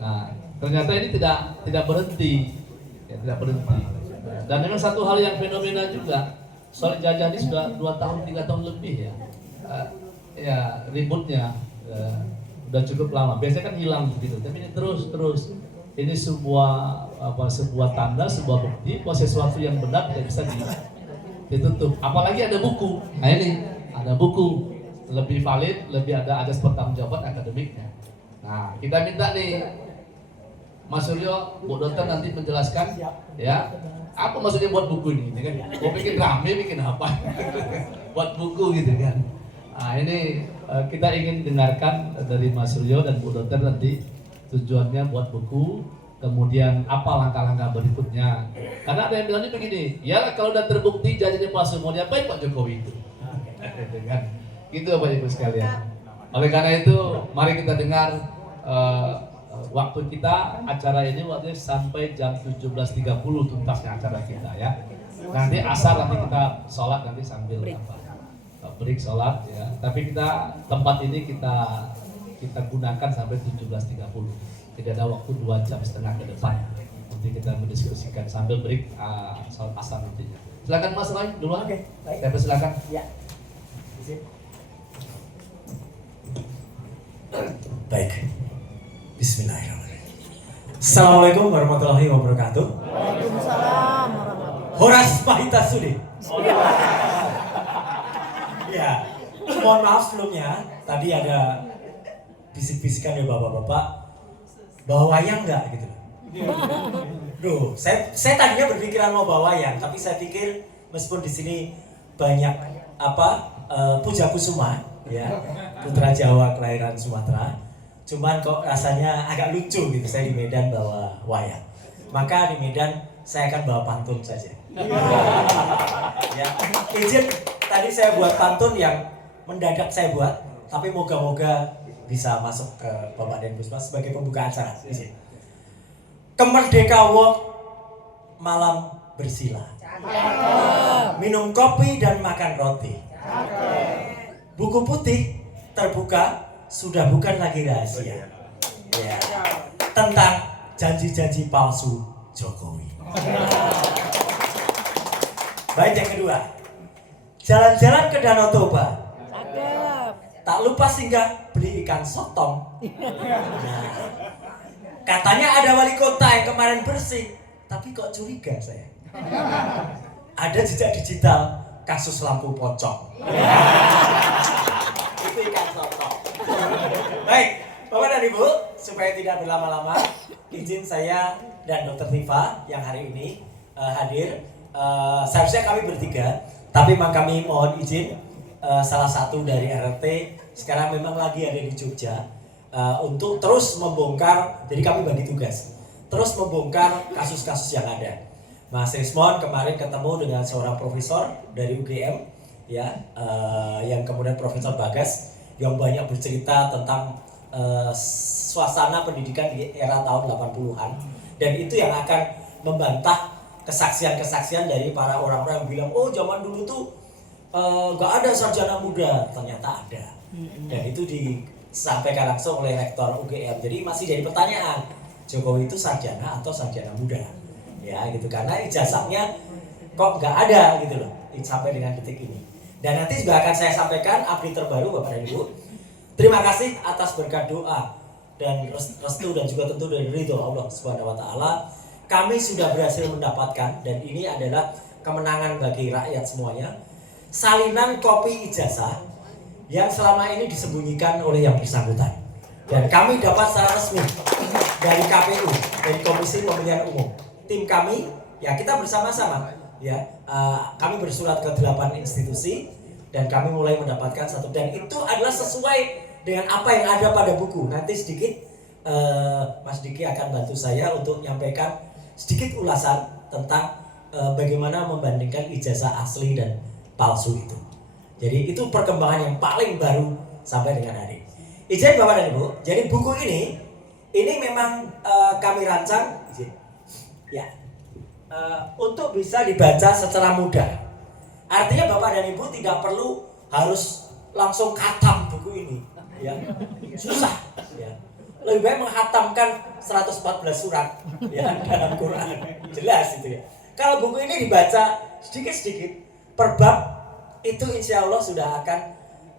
Nah, ternyata ini tidak berhenti, ya, tidak berhenti. Dan memang satu hal yang fenomena juga, soal ijazah ini sudah 2 tahun, 3 tahun lebih ya. Ya, ributnya udah cukup lama. Biasanya kan hilang begitu, tapi ini terus. Ini sebuah tanda, sebuah bukti bahwa sesuatu yang benar tidak bisa ditutup. Apalagi ada buku. Nah, ini ada buku lebih valid, lebih ada asas pertanggungjawaban akademiknya. Nah, kita minta nih Mas Suryo, Bu Dokter nanti menjelaskan ya apa maksudnya buat buku ini kan? Mau bikin rame, bikin apa? Buat buku gitu kan. Nah, ini kita ingin dengarkan dari Mas Suryo dan Bu Dokter nanti tujuannya buat buku, kemudian apa langkah-langkah berikutnya. Karena ada yang bilangnya begini, ya kalau udah terbukti jadinya palsu, mau diapain Pak Jokowi itu? Gitu Bapak Ibu sekalian. Oleh karena itu, mari kita dengar waktu kita acara ini waktu sampai jam 17.30 tuntasnya acara kita ya. Nanti asar nanti kita sholat nanti sambil break sholat ya. Tapi tempat ini kita gunakan sampai 17.30. Tidak ada waktu 2 jam setengah ke depan. Nanti kita mendiskusikan sambil break salat asar nantinya. Silakan Mas Roy duluan. Oke, baik. Saya persilakan. Ya. Izin. Baik. Bismillahirrahmanirrahim. Assalamualaikum warahmatullahi wabarakatuh. Waalaikumsalam warahmatullahi. Horas Pahita Sudi. Ya, mohon maaf sebelumnya. Tadi ada bisik-bisikan dari bapak-bapak bawa wayang nggak gitu. Duh, saya tadinya berpikiran mau bawa wayang, tapi saya pikir meskipun di sini banyak Puja Kusuma, ya, putra Jawa kelahiran Sumatera, cuman kok rasanya agak lucu gitu saya di Medan bawa wayang. Maka di Medan saya akan bawa pantun saja. Ya, izin tadi saya buat pantun yang mendadak saya buat, tapi moga-moga bisa masuk ke Bapak dan Busma sebagai pembuka acara. Izin. Kemerdekawan malam bersila, minum kopi dan makan roti. Buku putih terbuka sudah bukan lagi rahasia. Ya, tentang janji-janji palsu Jokowi. Baik, yang kedua, jalan-jalan ke Danau Toba. Tak lupa singgah beli ikan sotong. Nah, katanya ada wali kota yang kemarin bersih, tapi kok curiga saya. Ada jejak digital kasus lampu pocong. Itu ikan sotong. Baik, Bapak dan Ibu, supaya tidak berlama-lama, izin saya dan Dr. Tifa yang hari ini hadir. Seharusnya kami bertiga, tapi memang kami mohon izin salah satu dari RRT sekarang memang lagi ada di Jogja untuk terus membongkar. Jadi kami bagi tugas terus membongkar kasus-kasus yang ada. Mas Rismon kemarin ketemu dengan seorang profesor dari UGM, ya, yang kemudian Profesor Bagas yang banyak bercerita tentang suasana pendidikan di era tahun 80-an, dan itu yang akan membantah kesaksian-kesaksian dari para orang-orang yang bilang, oh zaman dulu tuh nggak ada sarjana muda. Ternyata ada, dan itu disampaikan langsung oleh Rektor UGM. Jadi masih jadi pertanyaan, Jokowi itu sarjana atau sarjana muda, ya gitu, karena ijazahnya kok nggak ada gitu loh sampai dengan detik ini. Dan nanti juga akan saya sampaikan update terbaru Bapak dan Ibu. Terima kasih atas berkat doa dan restu dan juga tentu dari ridho Allah Subhanahu wa taala. Kami sudah berhasil mendapatkan, dan ini adalah kemenangan bagi rakyat semuanya, salinan kopi ijazah yang selama ini disembunyikan oleh yang bersangkutan. Dan kami dapat secara resmi dari KPU, dari Komisi Pemilihan Umum. Tim kami, ya kita bersama-sama, ya kami bersurat ke 8 institusi dan kami mulai mendapatkan satu, dan itu adalah sesuai dengan apa yang ada pada buku. Nanti sedikit Mas Diki akan bantu saya untuk menyampaikan sedikit ulasan tentang bagaimana membandingkan ijazah asli dan palsu itu. Jadi itu perkembangan yang paling baru sampai dengan hari. Izin Bapak dan Ibu, jadi buku ini memang kami rancang, izin, ya, untuk bisa dibaca secara mudah. Artinya Bapak dan Ibu tidak perlu harus langsung khatam buku ini, ya, susah, ya. Lebih baik menghatamkan 114 surat, ya, dalam Quran, jelas itu ya. Kalau buku ini dibaca sedikit-sedikit per bab, itu insya Allah sudah akan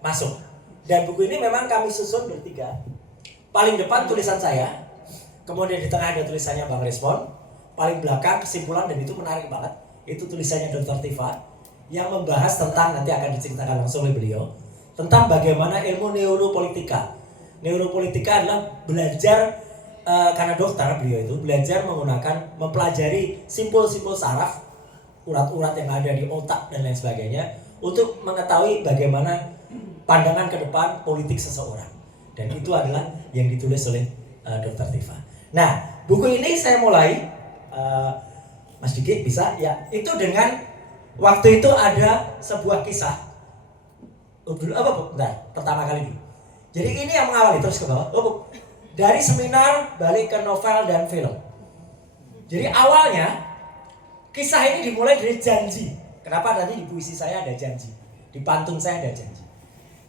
masuk. Dan buku ini memang kami susun bertiga. Paling depan tulisan saya, kemudian di tengah ada tulisannya Bang Rismon, paling belakang kesimpulan, dan itu menarik banget, itu tulisannya Dr. Tifa yang membahas tentang, nanti akan diceritakan langsung oleh beliau, tentang bagaimana ilmu neuropolitika. Neuropolitika adalah belajar, karena dokter beliau itu belajar mempelajari simpul-simpul saraf, urat-urat yang ada di otak dan lain sebagainya, untuk mengetahui bagaimana pandangan ke depan politik seseorang. Dan itu adalah yang ditulis oleh Dr. Tifa. Nah, buku ini saya mulai, Mas Diki bisa, ya, itu dengan waktu itu ada sebuah kisah. Pertama kali ini. Jadi ini yang mengawali, terus ke bawah. Dari seminar balik ke novel dan film. Jadi awalnya kisah ini dimulai dari janji. Kenapa nanti di puisi saya ada janji, di pantun saya ada janji.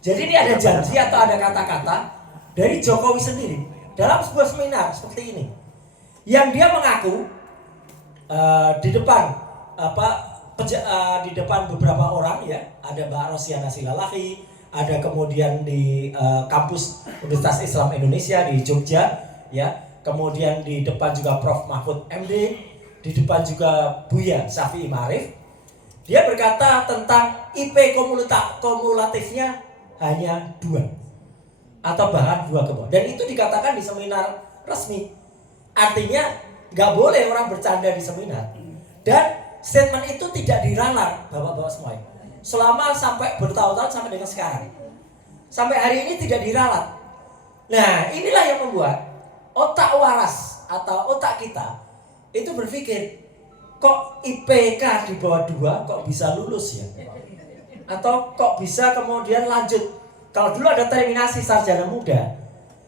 Jadi ini ada janji atau ada kata-kata dari Jokowi sendiri dalam sebuah seminar seperti ini, yang dia mengaku di depan di depan beberapa orang ya, ada Mbak Rosiana Silalahi, ada kemudian di kampus Universitas Islam Indonesia di Jogja ya, kemudian di depan juga Prof Mahfud MD, di depan juga Buya Syafi'i Ma'arif. Dia berkata tentang IP kumulatifnya hanya 2 atau bahkan 2 ke bawah, dan itu dikatakan di seminar resmi. Artinya nggak boleh orang bercanda di seminar, dan statement itu tidak diralat bapak-bapak semuanya selama sampai bertahun-tahun sampai dengan sekarang, sampai hari ini tidak diralat. Nah inilah yang membuat otak waras atau otak kita itu berpikir, kok IPK di bawah 2 kok bisa lulus ya, atau kok bisa kemudian lanjut. Kalau dulu ada terminasi sarjana muda,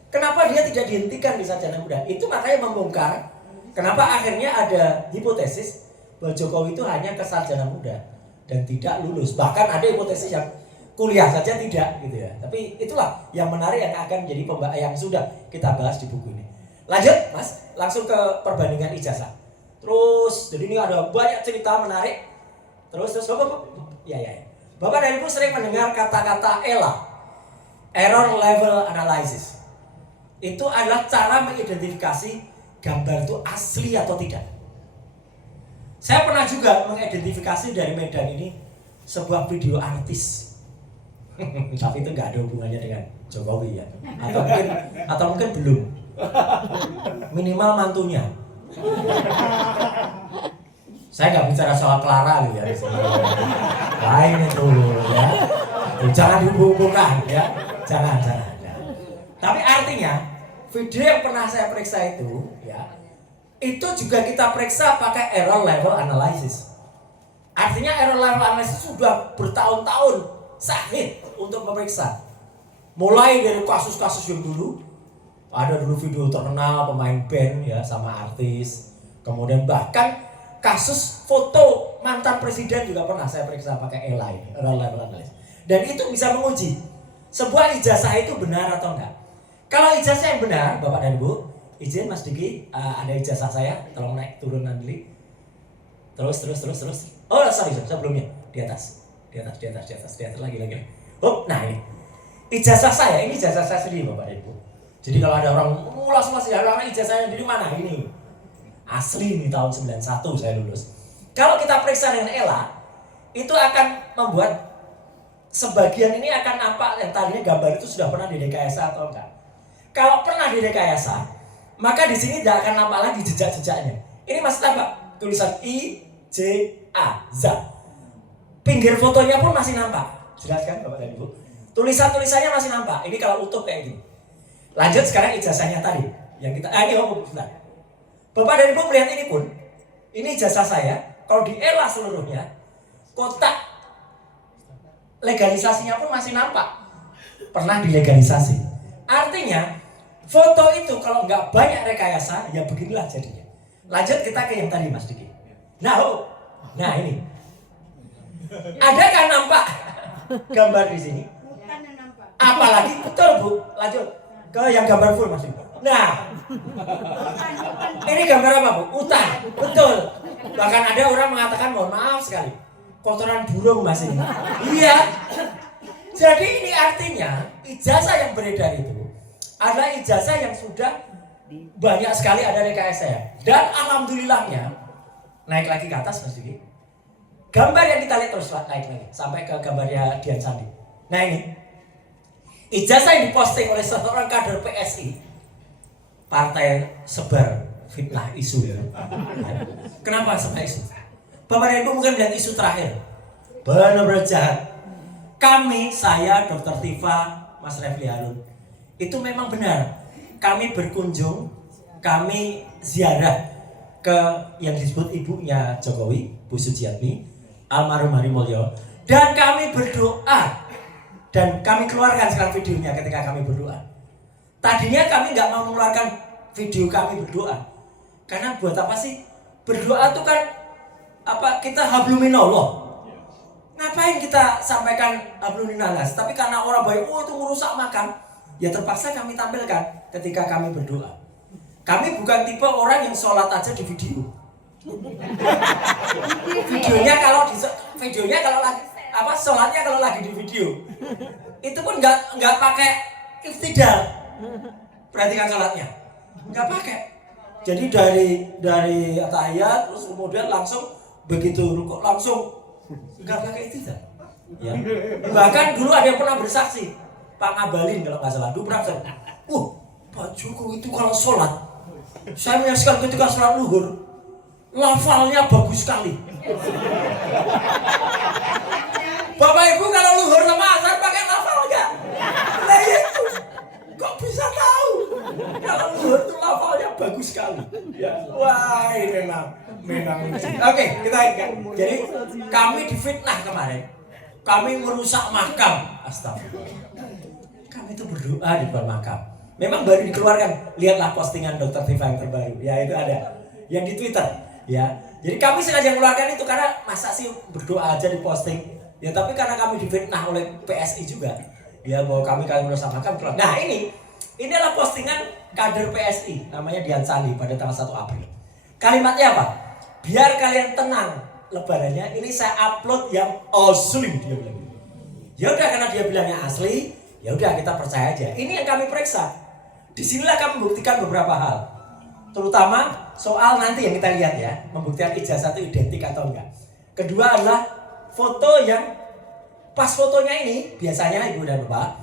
kenapa dia tidak dihentikan di sarjana muda? Itu makanya membongkar kenapa akhirnya ada hipotesis bahwa Jokowi itu hanya ke sarjana muda dan tidak lulus. Bahkan ada hipotesis yang kuliah saja tidak gitu ya. Tapi itulah yang menarik yang akan menjadi pembahasan yang sudah kita bahas di buku ini. Lanjut Mas, langsung ke perbandingan ijazah. Terus, jadi ini ada banyak cerita menarik. Terus ya. Bapak dan Ibu sering mendengar kata-kata ELA, Error Level Analysis. Itu adalah cara mengidentifikasi gambar itu asli atau tidak. Saya pernah juga mengidentifikasi dari Medan ini sebuah video artis. Tapi itu nggak ada hubungannya dengan Jokowi ya. Atau mungkin belum. Minimal mantunya. Saya nggak bicara soal Clara ya. Lain itu ya. Jangan dihubungkan ya. Jangan. Tapi artinya video yang pernah saya periksa itu ya, itu juga kita periksa pakai error level analysis. Artinya error level analysis sudah bertahun-tahun sahih untuk memeriksa. Mulai dari kasus-kasus yang dulu, ada dulu video terkenal pemain band ya sama artis. Kemudian bahkan kasus foto mantan presiden juga pernah saya periksa pakai ELA, error level analysis. Dan itu bisa menguji sebuah ijazah itu benar atau enggak. Kalau ijazah yang benar, Bapak dan Ibu, izin Mas Diki, ada ijazah saya, tolong naik turun nanti. Terus. Oh, sorry, sebelumnya di atas lagi. Oh, nah ini ijazah saya, ini ijazah saya sendiri Bapak dan Ibu. Jadi kalau ada orang mulas ya, orang ijazahnya dari mana? Ini asli nih, tahun 91 saya lulus. Kalau kita periksa dengan ELA, itu akan membuat sebagian ini akan nampak yang tadinya gambar itu sudah pernah direkayasa atau enggak. Kalau pernah direkayasa, maka di sini tidak akan nampak lagi jejak-jejaknya. Ini masih tampak tulisan IJAZA. Pinggir fotonya pun masih nampak. Jelas kan Bapak dan Ibu? Tulisan-tulisannya masih nampak. Ini kalau utuh kayak gini. Lanjut sekarang ijazahnya tadi. Yang kita ini bentar. Bapak dan Ibu melihat ini pun. Ini ijazah saya. Kalau di ELA seluruhnya, kotak legalisasinya pun masih nampak. Pernah dilegalisasi. Artinya foto itu kalau nggak banyak rekayasa, ya beginilah jadinya. Lanjut kita ke yang tadi Mas Diki. Nah ini. Adakah nampak gambar di sini? Apalagi betul Bu. Lanjut ke yang gambar full Mas Diki. Nah, ini gambar apa Bu? Hutan. Betul. Bahkan ada orang mengatakan, mohon maaf sekali, kotoran burung Mas ini. Iya. Jadi ini artinya ijazah yang beredar itu adalah ijazah yang sudah banyak sekali ada rekayasa ya. Dan alhamdulillahnya, naik lagi ke atas Mas Diki. Gambar yang kita lihat terus naik lagi sampai ke gambarnya Dian Sandi. Nah ini ijazah yang diposting oleh seorang kader PSI, partai sebar fitnah isu ya. Kenapa sebar isu? Bapak dan Ibu mungkin melihat isu terakhir, benar-benar jahat. Kami, saya, Dr. Tifa, Mas Refli Harun, itu memang benar. Kami berkunjung, kami ziarah ke yang disebut ibunya Jokowi, Bu Sujiatmi, almarhum Harimulyo, dan kami berdoa. Dan kami keluarkan sekarang videonya ketika kami berdoa. Tadinya kami nggak mau mengeluarkan video kami berdoa, karena buat apa sih? Berdoa itu kan apa? Kita habluminallah. Ngapain kita sampaikan hablum minannas? Tapi karena orang baik, oh itu merusak makam, ya terpaksa kami tampilkan ketika kami berdoa. Kami bukan tipe orang yang sholat aja di video. Videonya kalau lagi sholatnya kalau lagi di video, itu pun nggak pakai iftidal. Perhatikan sholatnya, nggak pakai. Jadi dari tahiyat terus kemudian langsung begitu rukuk langsung nggak pakai iftidal. Ya. Bahkan dulu ada yang pernah bersaksi, Pak Ngabalin kalau nggak salah, dulu pernah bersaksi. Pak Jokowi itu kalau sholat, saya menyaksikan ketika sholat luhur, lafalnya bagus sekali. Bapak Ibu kalau luhur sama asar pakai lafal nggak? Nah itu kok bisa tahu? Kalau luhur itu lafalnya bagus sekali. Ya. Wah ini memang. Oke, kita ingat. Jadi kami difitnah kemarin. Kami merusak makam. Astagfirullah. Kami itu berdoa di depan makam. Memang baru dikeluarkan. Lihatlah postingan Dr. Viva yang terbaru. Ya itu ada. Yang di Twitter. Ya. Jadi kami sengaja mengeluarkan itu karena masa sih berdoa aja di posting. Ya tapi karena kami difitnah oleh PSI juga. Ya bahwa kami merusak makam. Nah ini adalah postingan kader PSI. Namanya Dian Sandi pada tanggal 1 April. Kalimatnya apa? Biar kalian tenang lebarannya. Ini saya upload yang asli. Dia bilang. Ya udah karena dia bilangnya asli. Ya udah kita percaya aja. Ini yang kami periksa. Disinilah kami membuktikan beberapa hal. Terutama soal nanti yang kita lihat ya, membuktikan ijazah itu identik atau enggak. Kedua adalah foto yang pas fotonya ini biasanya Ibu dan Bapak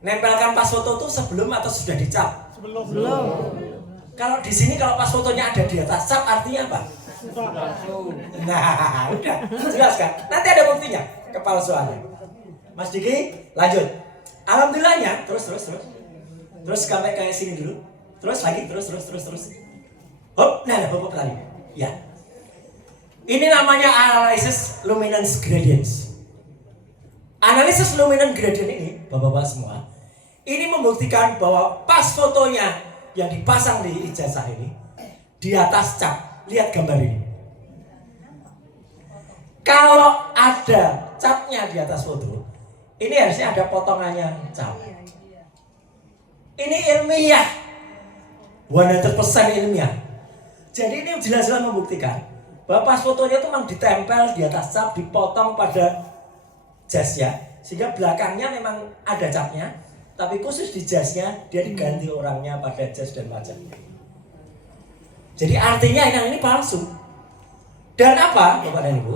nempelkan pas foto itu sebelum atau sudah dicap? Belum. Kalau di sini kalau pas fotonya ada di atas cap artinya apa? Nah, udah jelas kan? Nanti ada buktinya kepalsuannya. Mas Diki, lanjut. Alhamdulillahnya, terus sampai kayak sini dulu. Terus lagi, terus. Hop, nah hop lagi. Ya. Ini namanya analisis luminance gradients. Analisis luminance gradient ini, Bapak-bapak semua, ini membuktikan bahwa pas fotonya yang dipasang di ijazah ini di atas cap. Lihat gambar ini. Kalau ada capnya di atas foto, ini harusnya ada potongannya cap. Ini ilmiah, 100% ilmiah. Jadi ini jelas-jelas membuktikan bahwa pas fotonya itu memang ditempel di atas cap, dipotong pada jasnya, sehingga belakangnya memang ada capnya, tapi khusus di jasnya dia diganti orangnya pada jas dan wajahnya. Jadi artinya yang ini palsu. Dan apa, Bapak dan Ibu?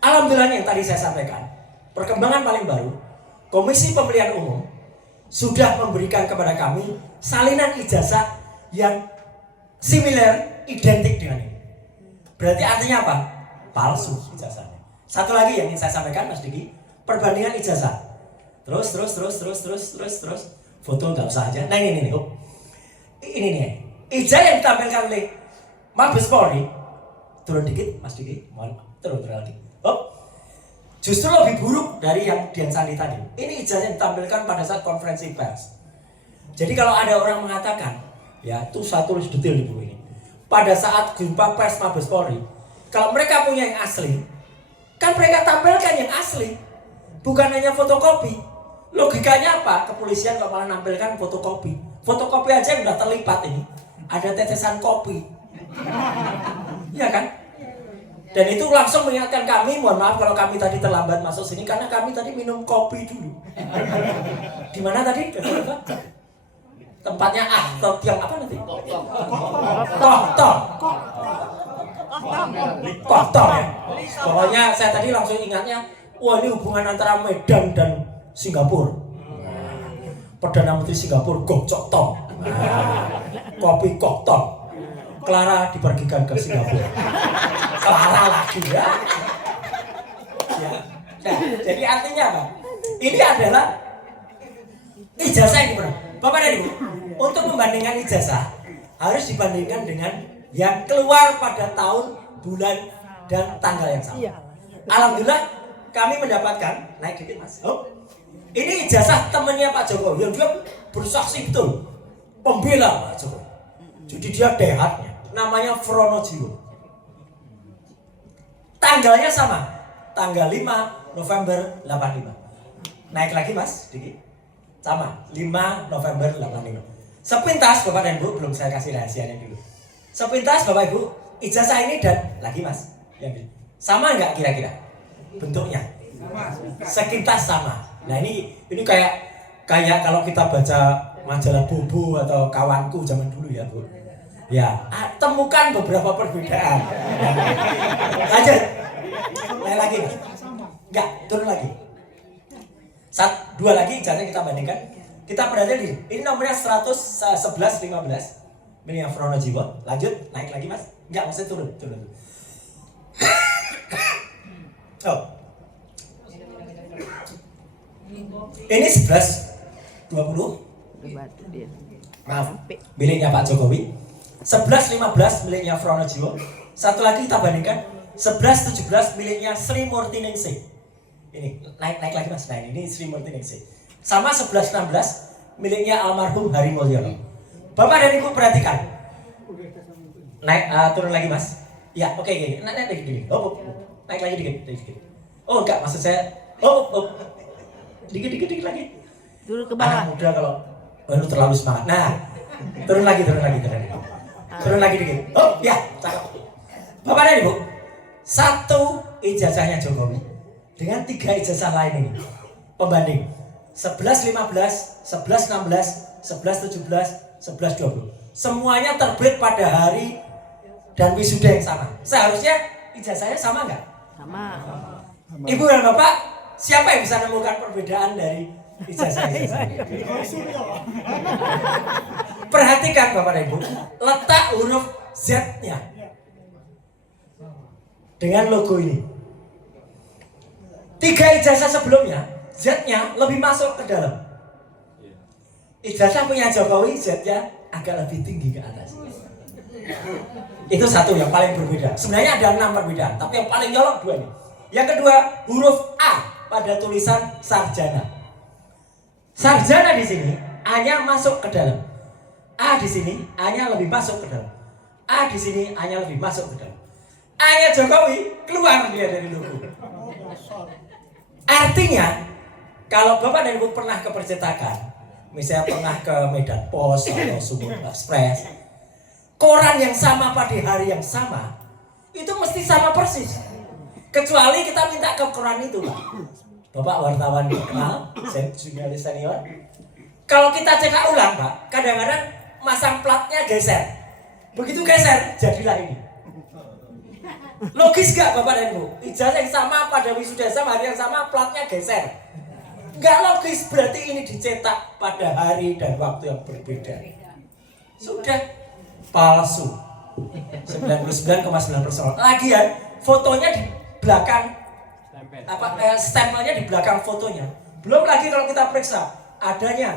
Alhamdulillah yang tadi saya sampaikan, perkembangan paling baru, Komisi Pemilihan Umum sudah memberikan kepada kami salinan ijazah yang similar, identik dengan ini. Berarti artinya apa? Palsu ijazahnya. Satu lagi yang ingin saya sampaikan, Mas Diki, perbandingan ijazah. Terus. Foto nggak usah aja. Nah ini nih. Ini nih. Ijazah yang ditampilkan oleh Mabes Polri, turun dikit, Mas Diki, mohon turun lagi. Justru lebih buruk dari yang Dian Sandi tadi. Ini ijazah yang ditampilkan pada saat konferensi pers. Jadi kalau ada orang mengatakan, ya itu saya tulis detail di buku ini. Pada saat jumpa pers Mabes Polri, kalau mereka punya yang asli, kan mereka tampilkan yang asli, bukan hanya fotokopi. Logikanya apa? Kepolisian kok malah nampilkan fotokopi. Fotokopi aja yang udah terlipat ini, ada tetesan kopi. Iya kan? Dan itu langsung mengingatkan kami, mohon maaf kalau kami tadi terlambat masuk sini karena kami tadi minum kopi dulu. Di mana tadi? Tempatnya yang apa nanti? Kohtor ya. Pokoknya saya tadi langsung ingatnya, wah ini hubungan antara Medan dan Singapura. Perdana Menteri Singapura Goh Chok Tong. Kopi Kohtor. Clara dipergikan ke Singapura. Clara lagi ya. Nah, jadi artinya apa? Ini adalah ijazah yang benar. Bapak dan Ibu, untuk membandingkan ijazah harus dibandingkan dengan yang keluar pada tahun, bulan, dan tanggal yang sama. Alhamdulillah kami mendapatkan, naik dikit Mas. Ini ijazah temannya Pak Jokowi yang dia bersaksi betul pembela Pak Jokowi. Jadi dia dehatnya, namanya Frono Jiwo. Tanggalnya sama, tanggal 5 November 85. Naik lagi Mas Diki. Sama, 5 November 85. Sepintas Bapak dan Ibu, belum saya kasih rahasianya dulu. Sepintas Bapak Ibu, ijazah ini dan lagi Mas, yang ini. Sama nggak kira-kira bentuknya? Sekilas sama. Nah ini kayak kalau kita baca majalah Bobo atau Kawanku zaman dulu ya Bu. Ya, temukan beberapa perbedaan. Lanjut. Naik lagi Mas. Enggak, turun lagi. 2 lagi ijazahnya kita bandingkan. Kita perhatikan ini nomornya 111-15 miliknya Fronojiwo. Lanjut, naik lagi Mas. Enggak, maksudnya turun. Oh. Ini 11-20. Maaf, miliknya Pak Jokowi. 11-15 miliknya Fronojiwo. Satu lagi kita bandingkan 11-17 miliknya Sri Murtiningsih. Ini naik lagi Mas. Nah ini Sri Murtiningsih. Sama 11-16 miliknya almarhum Hari Mulyono. Bapak dan Ibu perhatikan. Naik turun lagi Mas. Ya oke. Naik dikit. Naik lagi dikit. Oh enggak, maksud saya dikit lagi. Turun ke bawah. Anak muda kalau lu terlalu semangat. Nah, turun lagi. Turun lagi dikit. Oh ya, cakep. Bapak dan Ibu, 1 ijazahnya Jokowi dengan 3 ijazah lain ini. Pembanding 11-15, 11-16, 11-17, 11-20. Semuanya terbit pada hari dan wisuda yang sama. Seharusnya ijazahnya sama nggak? Sama. Ibu dan Bapak, siapa yang bisa menemukan perbedaan dari ijazah? Perhatikan Bapak dan Ibu, letak huruf Z-nya dengan logo ini. 3 ijazah sebelumnya, Z-nya lebih masuk ke dalam. Ijazah punya Jokowi, Z-nya agak lebih tinggi ke atas. Itu satu yang paling berbeda. Sebenarnya ada 6 perbedaan, tapi yang paling nyolok 2 ini. Yang kedua, huruf A pada tulisan sarjana. Sarjana di sini A-nya masuk ke dalam. A di sini A-nya lebih masuk ke dalam. A di sini A-nya lebih masuk ke dalam. A-nya Jokowi keluar dia dari logo. Artinya, kalau Bapak dan Ibu pernah ke percetakan, misalnya pernah ke Medan Post atau Sumur Express, koran yang sama pada hari yang sama, itu mesti sama persis. Kecuali kita minta ke koran itu, Pak. Bapak wartawan kenal, jurnalis senior. Kalau kita cetak ulang, Pak, kadang-kadang masang platnya geser. Begitu geser, jadilah ini. Logis gak Bapak dan Ibu? Ijazah yang sama pada wisuda sama hari yang sama, platnya geser. Gak logis, berarti ini dicetak pada hari dan waktu yang berbeda. Sudah palsu. 99,9%. Lagian fotonya di belakang, stempelnya di belakang fotonya. Belum lagi kalau kita periksa adanya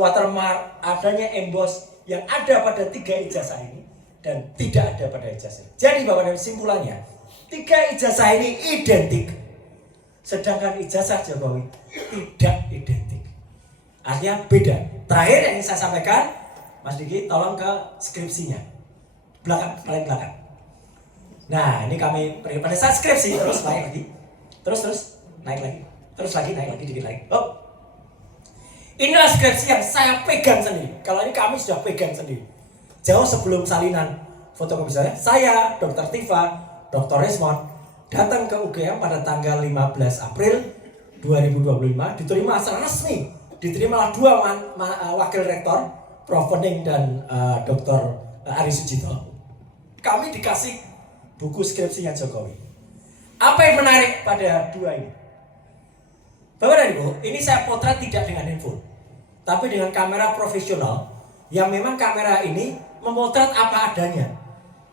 watermark, adanya emboss yang ada pada 3 ijazah ini dan tidak ada pada ijazah. Jadi Bapak dan simpulannya, 3 ijazah ini identik, sedangkan ijazah Jokowi tidak identik. Artinya beda. Terakhir yang ingin saya sampaikan, Mas Diki, tolong ke skripsinya, paling belakang. Nah, ini kami pada saat skripsi terus naik lagi, terus naik lagi, terus lagi naik lagi dikit lagi. Oh, inilah skripsi yang saya pegang sendiri. Kalau ini kami sudah pegang sendiri. Jauh sebelum salinan fotokopi saya, Dr. Tifa, Dr. Resmond datang ke UGM pada tanggal 15 April 2025, diterima secara resmi. Diterimalah 2 wakil rektor, Prof. Pening dan Dr. Ari Sujito. Kami dikasih buku skripsinya Jokowi. Apa yang menarik pada 2 ini? Bapak dan Ibu, ini saya potret tidak dengan handphone, tapi dengan kamera profesional yang memang kamera ini memotret apa adanya,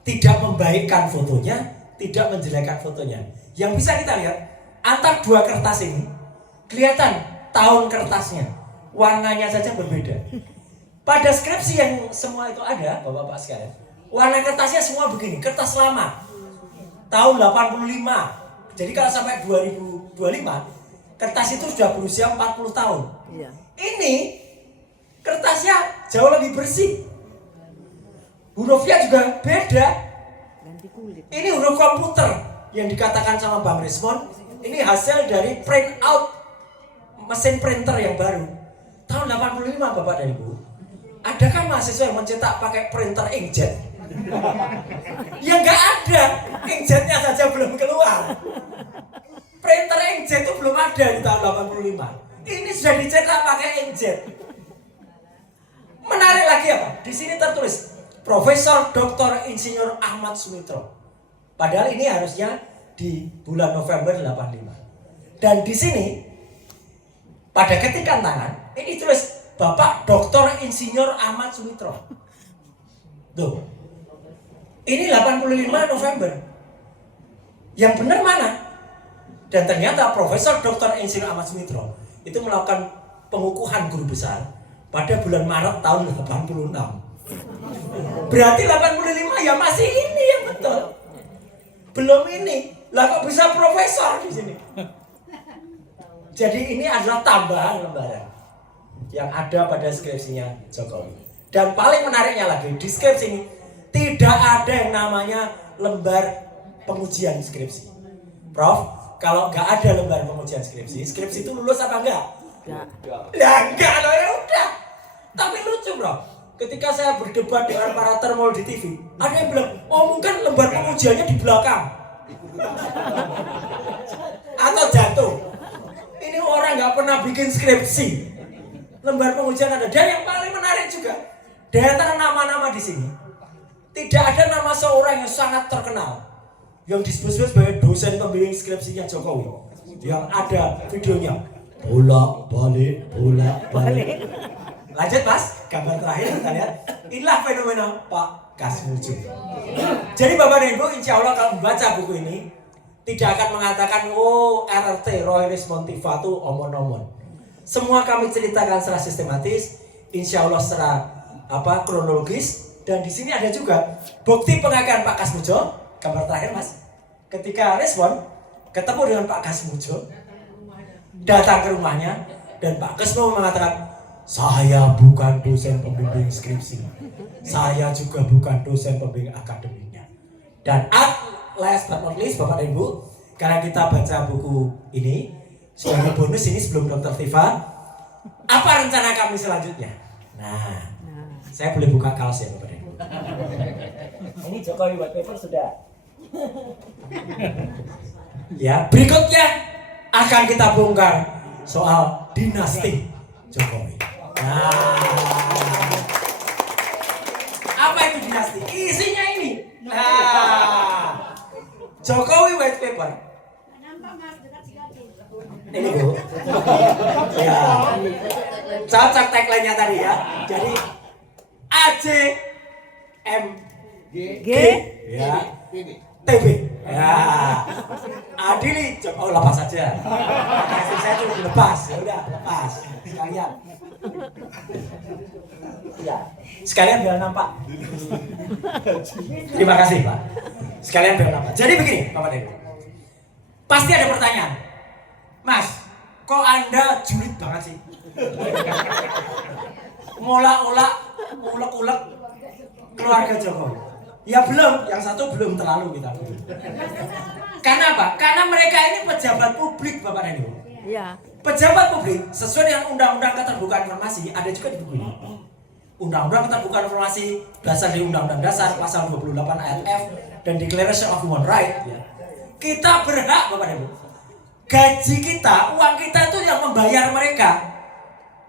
tidak membaikkan fotonya, tidak menjelekkan fotonya. Yang bisa kita lihat antar 2 kertas ini kelihatan tahun kertasnya, warnanya saja berbeda. Pada skripsi yang semua itu ada, Bapak-bapak sekalian, warna kertasnya semua begini, kertas lama, tahun 85. Jadi kalau sampai 2025, kertas itu sudah berusia 40 tahun. Iya. Ini kertasnya jauh lebih bersih. Hurufnya juga beda. Ganti kulit. Ini huruf komputer yang dikatakan sama Bang Resmond, Ini hasil dari print out mesin printer yang baru. Tahun 85 Bapak dan Ibu. Adakah mahasiswa yang mencetak pakai printer inkjet? Ya nggak ada. Inkjetnya saja belum keluar. Printer inkjet itu belum ada di tahun 85. Ini sudah dicetak pakai inkjet. Menarik lagi apa? Di sini tertulis Profesor Dr. Insinyur Ahmad Sumitro. Padahal ini harusnya di bulan November 85. Dan di sini pada ketikan tangan ini tulis Bapak Dr. Insinyur Ahmad Sumitro. Tuh. Ini 85 November. Yang benar mana? Dan ternyata Profesor Dr. Insinyur Ahmad Sumitro itu melakukan pengukuhan guru besar pada bulan Maret tahun 86. Berarti 85 ya masih ini yang betul. Belum ini. Lah kok bisa profesor di sini? Jadi ini adalah tambahan lembaran yang ada pada skripsinya Jokowi. Dan paling menariknya lagi di skripsi ini tidak ada yang namanya lembar pengujian skripsi. Prof, kalau nggak ada lembar pengujian skripsi itu lulus apa enggak? Enggak loh, ya udah. Tapi lucu bro, ketika saya berdebat dengan para termol di TV, ada yang bilang, oh mungkin lembar pengujiannya di belakang atau jatuh. Ini orang nggak pernah bikin skripsi, lembar pengujian ada. Dan yang paling menarik juga, di antara nama-nama di sini tidak ada nama seorang yang sangat terkenal yang disebut sebagai dosen pembimbing skripsinya Jokowi. Yang ada videonya bolak-balik. Lanjut mas, gambar terakhir kita lihat. Inilah fenomena Pak Kasmujo. Jadi Bapak dan Ibu, insya Allah kalau membaca buku ini tidak akan mengatakan oh RRT Roy Resmontiva itu omon-omon. Semua kami ceritakan secara sistematis, insya Allah secara kronologis. Dan di sini ada juga bukti pengakuan Pak Kasmujo. Gambar terakhir mas. Ketika respon ketemu dengan Pak Kasmujo, datang ke rumahnya dan Pak Kasmujo mengatakan, saya bukan dosen pembimbing skripsi, saya juga bukan dosen pembimbing akademiknya. Dan last but not least Bapak dan Ibu, karena kita baca buku ini sebagai bonus ini sebelum Dr. Tifa, apa rencana kami selanjutnya? Nah, saya boleh buka kaos ya Bapak dan Ibu. Ini Jokowi white paper sudah. Ya, berikutnya akan kita bongkar soal dinasti Jokowi. Nah, apa itu dinasti? Isinya ini. Nah, Jokowi white paper. Ini Bu. Ya. Cocok tagline-nya tadi ya. Jadi AJMG ya. TB. Ya. Adili Jokowi lepas saja. Kasih saya tuh lepas. Ya udah, lepas. Sekalian. Ya. Sekalian biar nampak. Terima kasih, Pak. Sekalian biar nampak. Jadi begini, Bapak dan Ibu. Pasti ada pertanyaan. Mas, kok Anda julid banget sih? Ngolak-olak, keluarga Jokowi. Ya belum, yang satu belum terlalu kita. Karena apa? Karena mereka ini pejabat publik Bapak dan Ibu. Iya. Pejabat publik sesuai dengan Undang-Undang Keterbukaan Informasi ada juga di buku ini. Undang-Undang Keterbukaan Informasi dasar di Undang-Undang Dasar pasal 28 ayat F dan Declaration of Human Rights. Ya. Kita berhak Bapak dan Ibu. Gaji kita, uang kita itu yang membayar mereka.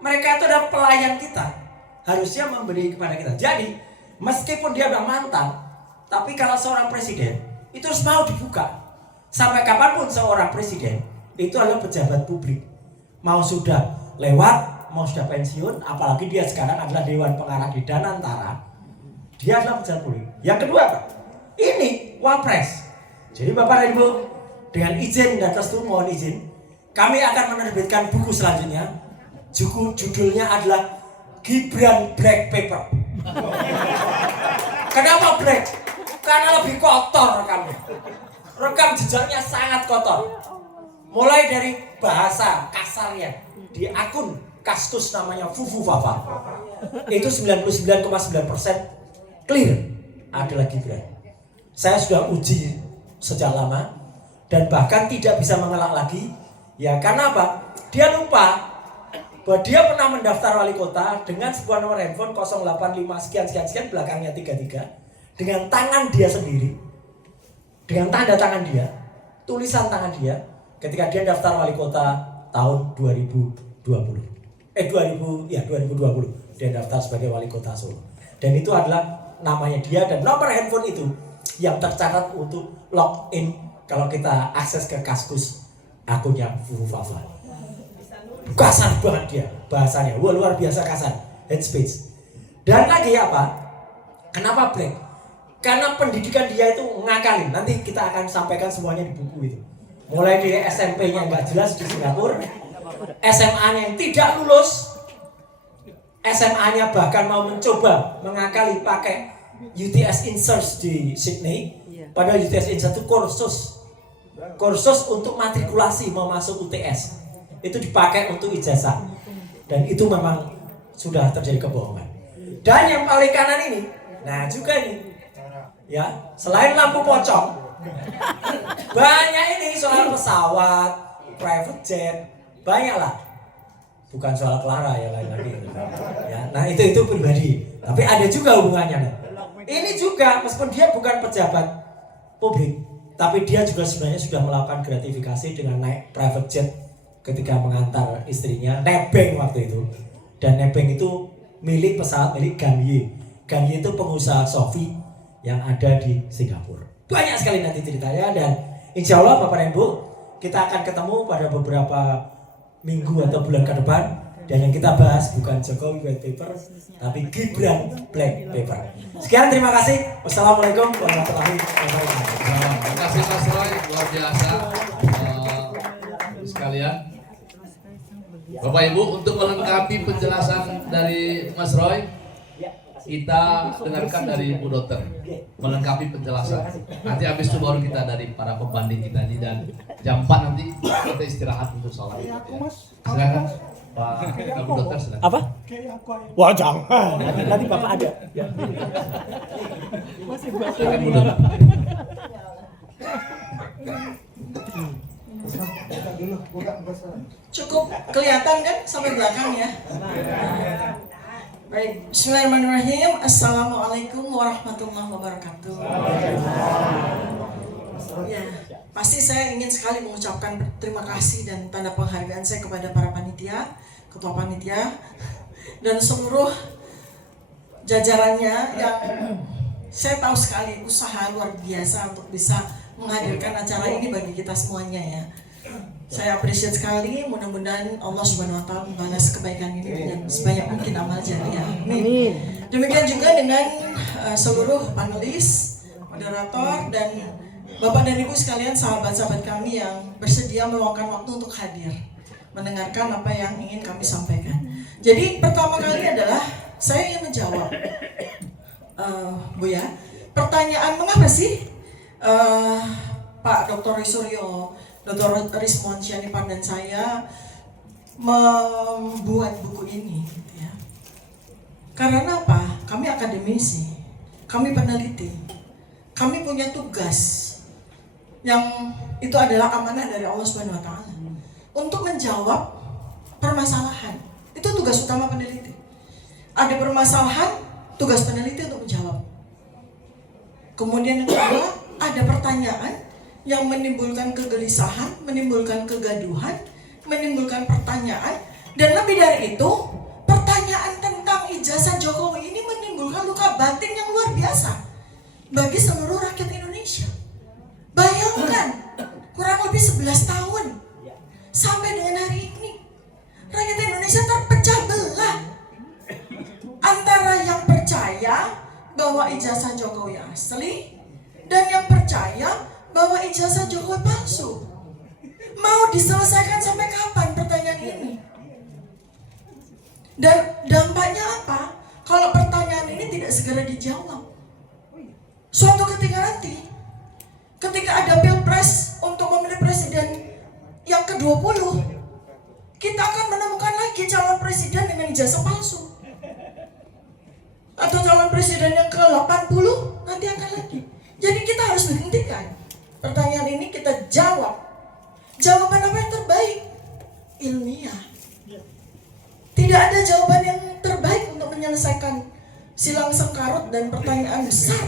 Mereka itu adalah pelayan kita. Harusnya memberi kepada kita. Jadi meskipun dia udah mantan, tapi kalau seorang presiden itu harus mau dibuka. Sampai kapanpun seorang presiden itu adalah pejabat publik. Mau sudah lewat, mau sudah pensiun, apalagi dia sekarang adalah Dewan Pengarah di Danantara, dia adalah pejabat publik. Yang kedua Pak, ini Wapres. Jadi Bapak dan Ibu, dengan izin dan restu mohon izin, kami akan menerbitkan buku selanjutnya. Judulnya adalah Gibran Black Paper. Kenapa black? Karena lebih kotor rekamnya. Rekam jejaknya sangat kotor. Mulai dari bahasa kasarnya di akun Kaskus namanya Fufu Fafa. Itu 99,9% clear adalah Gibran. Saya sudah uji sejak lama dan bahkan tidak bisa mengelak lagi. Ya karena apa? Dia lupa bahwa dia pernah mendaftar wali kota dengan sebuah nomor handphone 085 sekian belakangnya 33 dengan tangan dia sendiri, dengan tanda tangan dia, tulisan tangan dia ketika dia daftar wali kota tahun 2020 dia daftar sebagai wali kota Solo, dan itu adalah namanya dia dan nomor handphone itu yang tercatat untuk login kalau kita akses ke Kaskus akunnya Fufu Fafa. Kasar banget dia bahasanya, wah luar biasa kasar, hate speech. Dan lagi apa? Kenapa black? Karena pendidikan dia itu ngakalin. Nanti kita akan sampaikan semuanya di buku itu. Mulai dari SMP-nya nggak jelas di Singapura, SMA-nya yang tidak lulus, SMA-nya bahkan mau mencoba mengakali pakai UTS Insearch di Sydney. Padahal UTS Insearch itu kursus untuk matrikulasi mau masuk UTS. Itu dipakai untuk ijazah, dan itu memang sudah terjadi kebohongan. Dan yang paling kanan ini, nah juga ini, ya selain lampu pocong, banyak ini soal pesawat, private jet, banyak lah. Bukan soal Clara ya lain lagi. Ya, nah itu pribadi, tapi ada juga hubungannya. Ini juga meskipun dia bukan pejabat publik, tapi dia juga sebenarnya sudah melakukan gratifikasi dengan naik private jet ketika mengantar istrinya nebeng waktu itu. Dan nebeng itu milik pesawat milik Garnier. Garnier itu pengusaha Sophie yang ada di Singapura. Banyak sekali nanti ceritanya, dan insya Allah Bapak dan Ibu kita akan ketemu pada beberapa minggu atau bulan ke depan. Dan yang kita bahas bukan Jokowi White Paper, tapi Gibran Black Paper. Sekian, terima kasih. Wassalamualaikum warahmatullahi wabarakatuh. Terima kasih Mas Roy, luar biasa. Sekalian, Bapak Ibu, untuk melengkapi penjelasan dari Mas Roy, kita dengarkan dari Bu Dokter melengkapi penjelasan. Nanti habis itu baru kita dari para pembanding kita ini, dan jam 4 nanti kita istirahat untuk sholat. Ya. Silakan Pak Bu Dokter, silakan. Apa? Wah jangan, nanti Bapak ada. Silakan Bu Dokter. Cukup kelihatan kan sampai belakang ya. Baik, bismillahirrahmanirrahim. Assalamualaikum warahmatullahi wabarakatuh. Ya, pasti saya ingin sekali mengucapkan terima kasih dan tanda penghargaan saya kepada para panitia, ketua panitia, dan seluruh jajarannya yang saya tahu sekali usaha luar biasa untuk bisa menghadirkan acara ini bagi kita semuanya ya. Saya appreciate sekali, mudah-mudahan Allah Subhanahu wa taala membalas kebaikan ini dengan sebanyak mungkin amal jariah. Amin. Demikian juga dengan seluruh panelis, moderator, dan Bapak dan Ibu sekalian, sahabat-sahabat kami yang bersedia meluangkan waktu untuk hadir mendengarkan apa yang ingin kami sampaikan. Jadi pertama kali adalah saya ingin menjawab, Bu ya, pertanyaan mengapa sih Pak Dr. Suryo, Dr. Rismon Syanipan dan saya membuat buku ini gitu ya. Karena apa? Kami akademisi, kami peneliti, kami punya tugas yang itu adalah amanah dari Allah Subhanahu wa taala untuk menjawab permasalahan. Itu tugas utama peneliti. Ada permasalahan, tugas peneliti untuk menjawab. Kemudian yang kedua, ada pertanyaan yang menimbulkan kegelisahan, menimbulkan kegaduhan, menimbulkan pertanyaan, dan lebih dari itu, pertanyaan tentang ijazah Jokowi ini menimbulkan luka batin yang luar biasa bagi seluruh rakyat Indonesia. Bayangkan, kurang lebih 11 tahun sampai dengan hari ini, rakyat Indonesia terpecah belah antara yang percaya bahwa ijazah Jokowi asli dan yang percaya bahwa ijazah Jokowi palsu. Mau diselesaikan sampai kapan pertanyaan ini? Dan dampaknya apa? Kalau pertanyaan ini tidak segera dijawab, suatu ketika nanti, ketika ada pilpres untuk memilih presiden yang ke-20, kita akan menemukan lagi calon presiden dengan ijazah palsu. Atau calon presiden yang ke-80 nanti akan lagi. Jadi kita harus menghentikan pertanyaan ini, kita terjawab. Jawaban apa yang terbaik? Ilmiah. Tidak ada jawaban yang terbaik untuk menyelesaikan silang sengkarut dan pertanyaan besar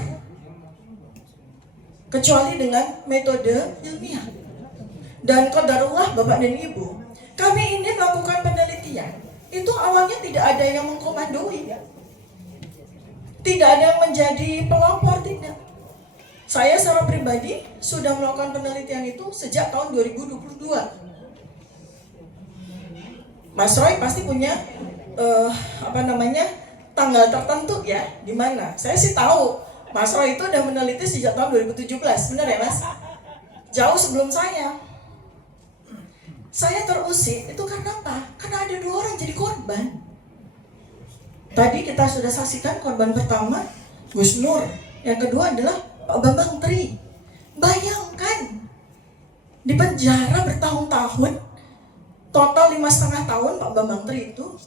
kecuali dengan metode ilmiah. Dan qadarullah Bapak dan Ibu, kami ini melakukan penelitian. Itu awalnya tidak ada yang mengkomandoi, tidak ada yang menjadi pelopor, tidak. Saya secara pribadi sudah melakukan penelitian itu sejak tahun 2022. Mas Roy pasti punya tanggal tertentu ya, di mana? Saya sih tahu Mas Roy itu udah meneliti sejak tahun 2017, benar ya Mas? Jauh sebelum saya. Saya terusik itu karena apa? Karena ada 2 orang jadi korban. Tadi kita sudah saksikan korban pertama Gus Nur, yang kedua adalah Pak Bambang Tri. Bayangkan di penjara bertahun-tahun, total 5,5 tahun Pak Bambang Tri itu,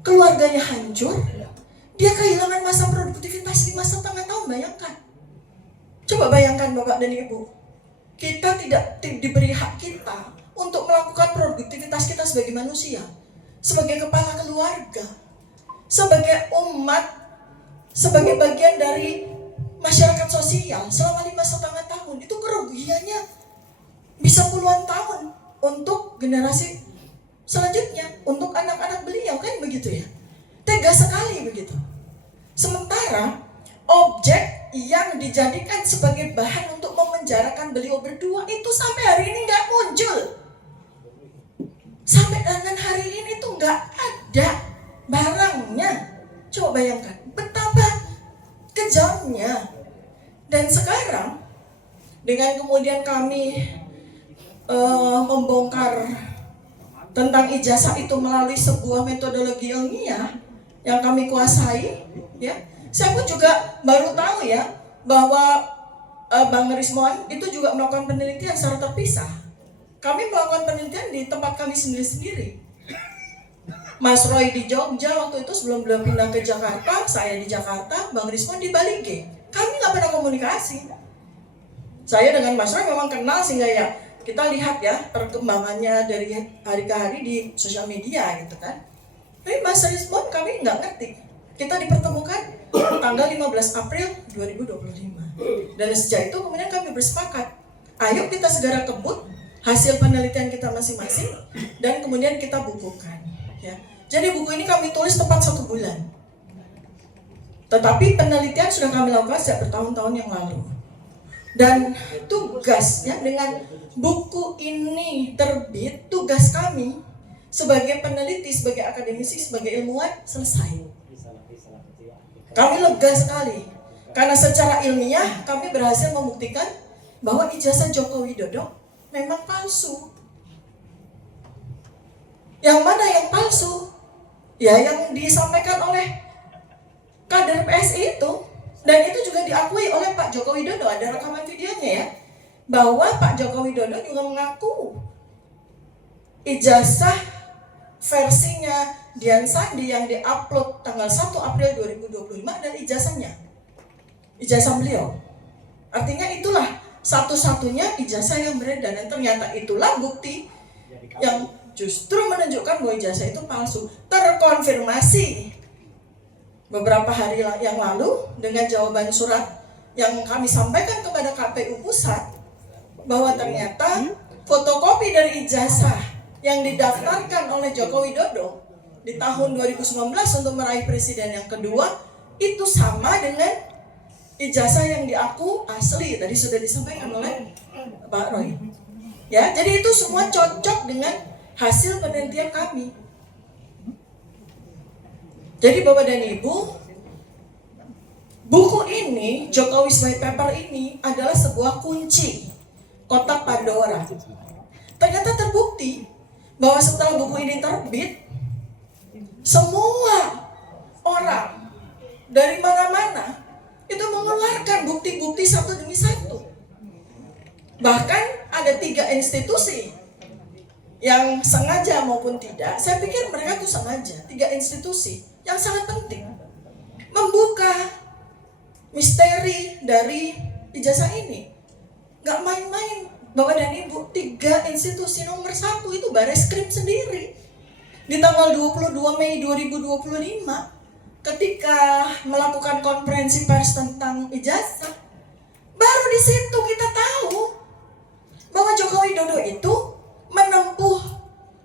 keluarganya hancur, dia kehilangan masa produktivitas 5,5 tahun. Bayangkan, coba bayangkan Bapak dan Ibu, kita tidak diberi hak kita untuk melakukan produktivitas kita sebagai manusia, sebagai kepala keluarga, sebagai umat, sebagai bagian dari masyarakat sosial selama 5,5 tahun. Itu kerugiannya bisa puluhan tahun untuk generasi selanjutnya, untuk anak-anak beliau, kan begitu ya. Tega sekali begitu. Sementara objek yang dijadikan sebagai bahan untuk memenjarakan beliau berdua itu sampai hari ini nggak muncul. Sampai dengan hari ini tuh nggak ada barangnya. Coba bayangkan betapa kejamnya. Dan sekarang dengan kemudian kami membongkar tentang ijazah itu melalui sebuah metodologi ilmiah yang kami kuasai, ya. Saya pun juga baru tahu ya bahwa Bang Rismon itu juga melakukan penelitian secara terpisah. Kami melakukan penelitian di tempat kami sendiri-sendiri. Mas Roy di Jogja waktu itu sebelum beliau pindah ke Jakarta, saya di Jakarta, Bang Rismon di Bali G. Kami nggak pernah komunikasi. Saya dengan Mas Roy memang kenal sehingga ya kita lihat ya perkembangannya dari hari ke hari di sosial media gitu kan. Tapi Mas Rismon kami nggak ngerti. Kita dipertemukan tanggal 15 April 2025. Dan sejak itu kemudian kami bersepakat, ayo kita segera kebut hasil penelitian kita masing-masing dan kemudian kita bukukan. Ya. Jadi buku ini kami tulis tepat 1 bulan. Tetapi penelitian sudah kami lakukan sejak bertahun-tahun yang lalu. Dan tugasnya dengan buku ini terbit, tugas kami sebagai peneliti, sebagai akademisi, sebagai ilmuwan selesai. Kami lega sekali karena secara ilmiah kami berhasil membuktikan bahwa ijazah Joko Widodo memang palsu. Yang mana yang palsu? Ya yang disampaikan oleh kader PSI itu, dan itu juga diakui oleh Pak Joko Widodo, ada rekaman videonya ya, bahwa Pak Joko Widodo juga mengaku ijazah versinya Dian Sandi yang diupload tanggal 1 April 2025 adalah ijazahnya, ijazah beliau. Artinya itulah satu-satunya ijazah yang beredar, dan ternyata itulah bukti yang justru menunjukkan bahwa ijazah itu palsu. Terkonfirmasi beberapa hari yang lalu dengan jawaban surat yang kami sampaikan kepada KPU Pusat bahwa ternyata fotokopi dari ijazah yang didaftarkan oleh Joko Widodo di tahun 2019 untuk meraih presiden yang kedua itu sama dengan ijazah yang diaku asli, tadi sudah disampaikan oleh Pak Roy. Ya, jadi itu semua cocok dengan hasil penelitian kami. Jadi Bapak dan Ibu, buku ini, Jokowi's White Paper ini adalah sebuah kunci kotak Pandora. Ternyata terbukti bahwa setelah buku ini terbit, semua orang dari mana-mana itu mengeluarkan bukti-bukti satu demi satu. Bahkan ada 3 institusi yang sengaja maupun tidak, saya pikir mereka tuh sengaja, 3 institusi yang sangat penting membuka misteri dari ijazah ini. Nggak main-main, Bapak dan Ibu. 3 institusi nomor 1 itu Bareskrim sendiri. Di tanggal 22 Mei 2025, ketika melakukan konferensi pers tentang ijazah, baru di situ kita tahu bahwa Joko Widodo itu menempuh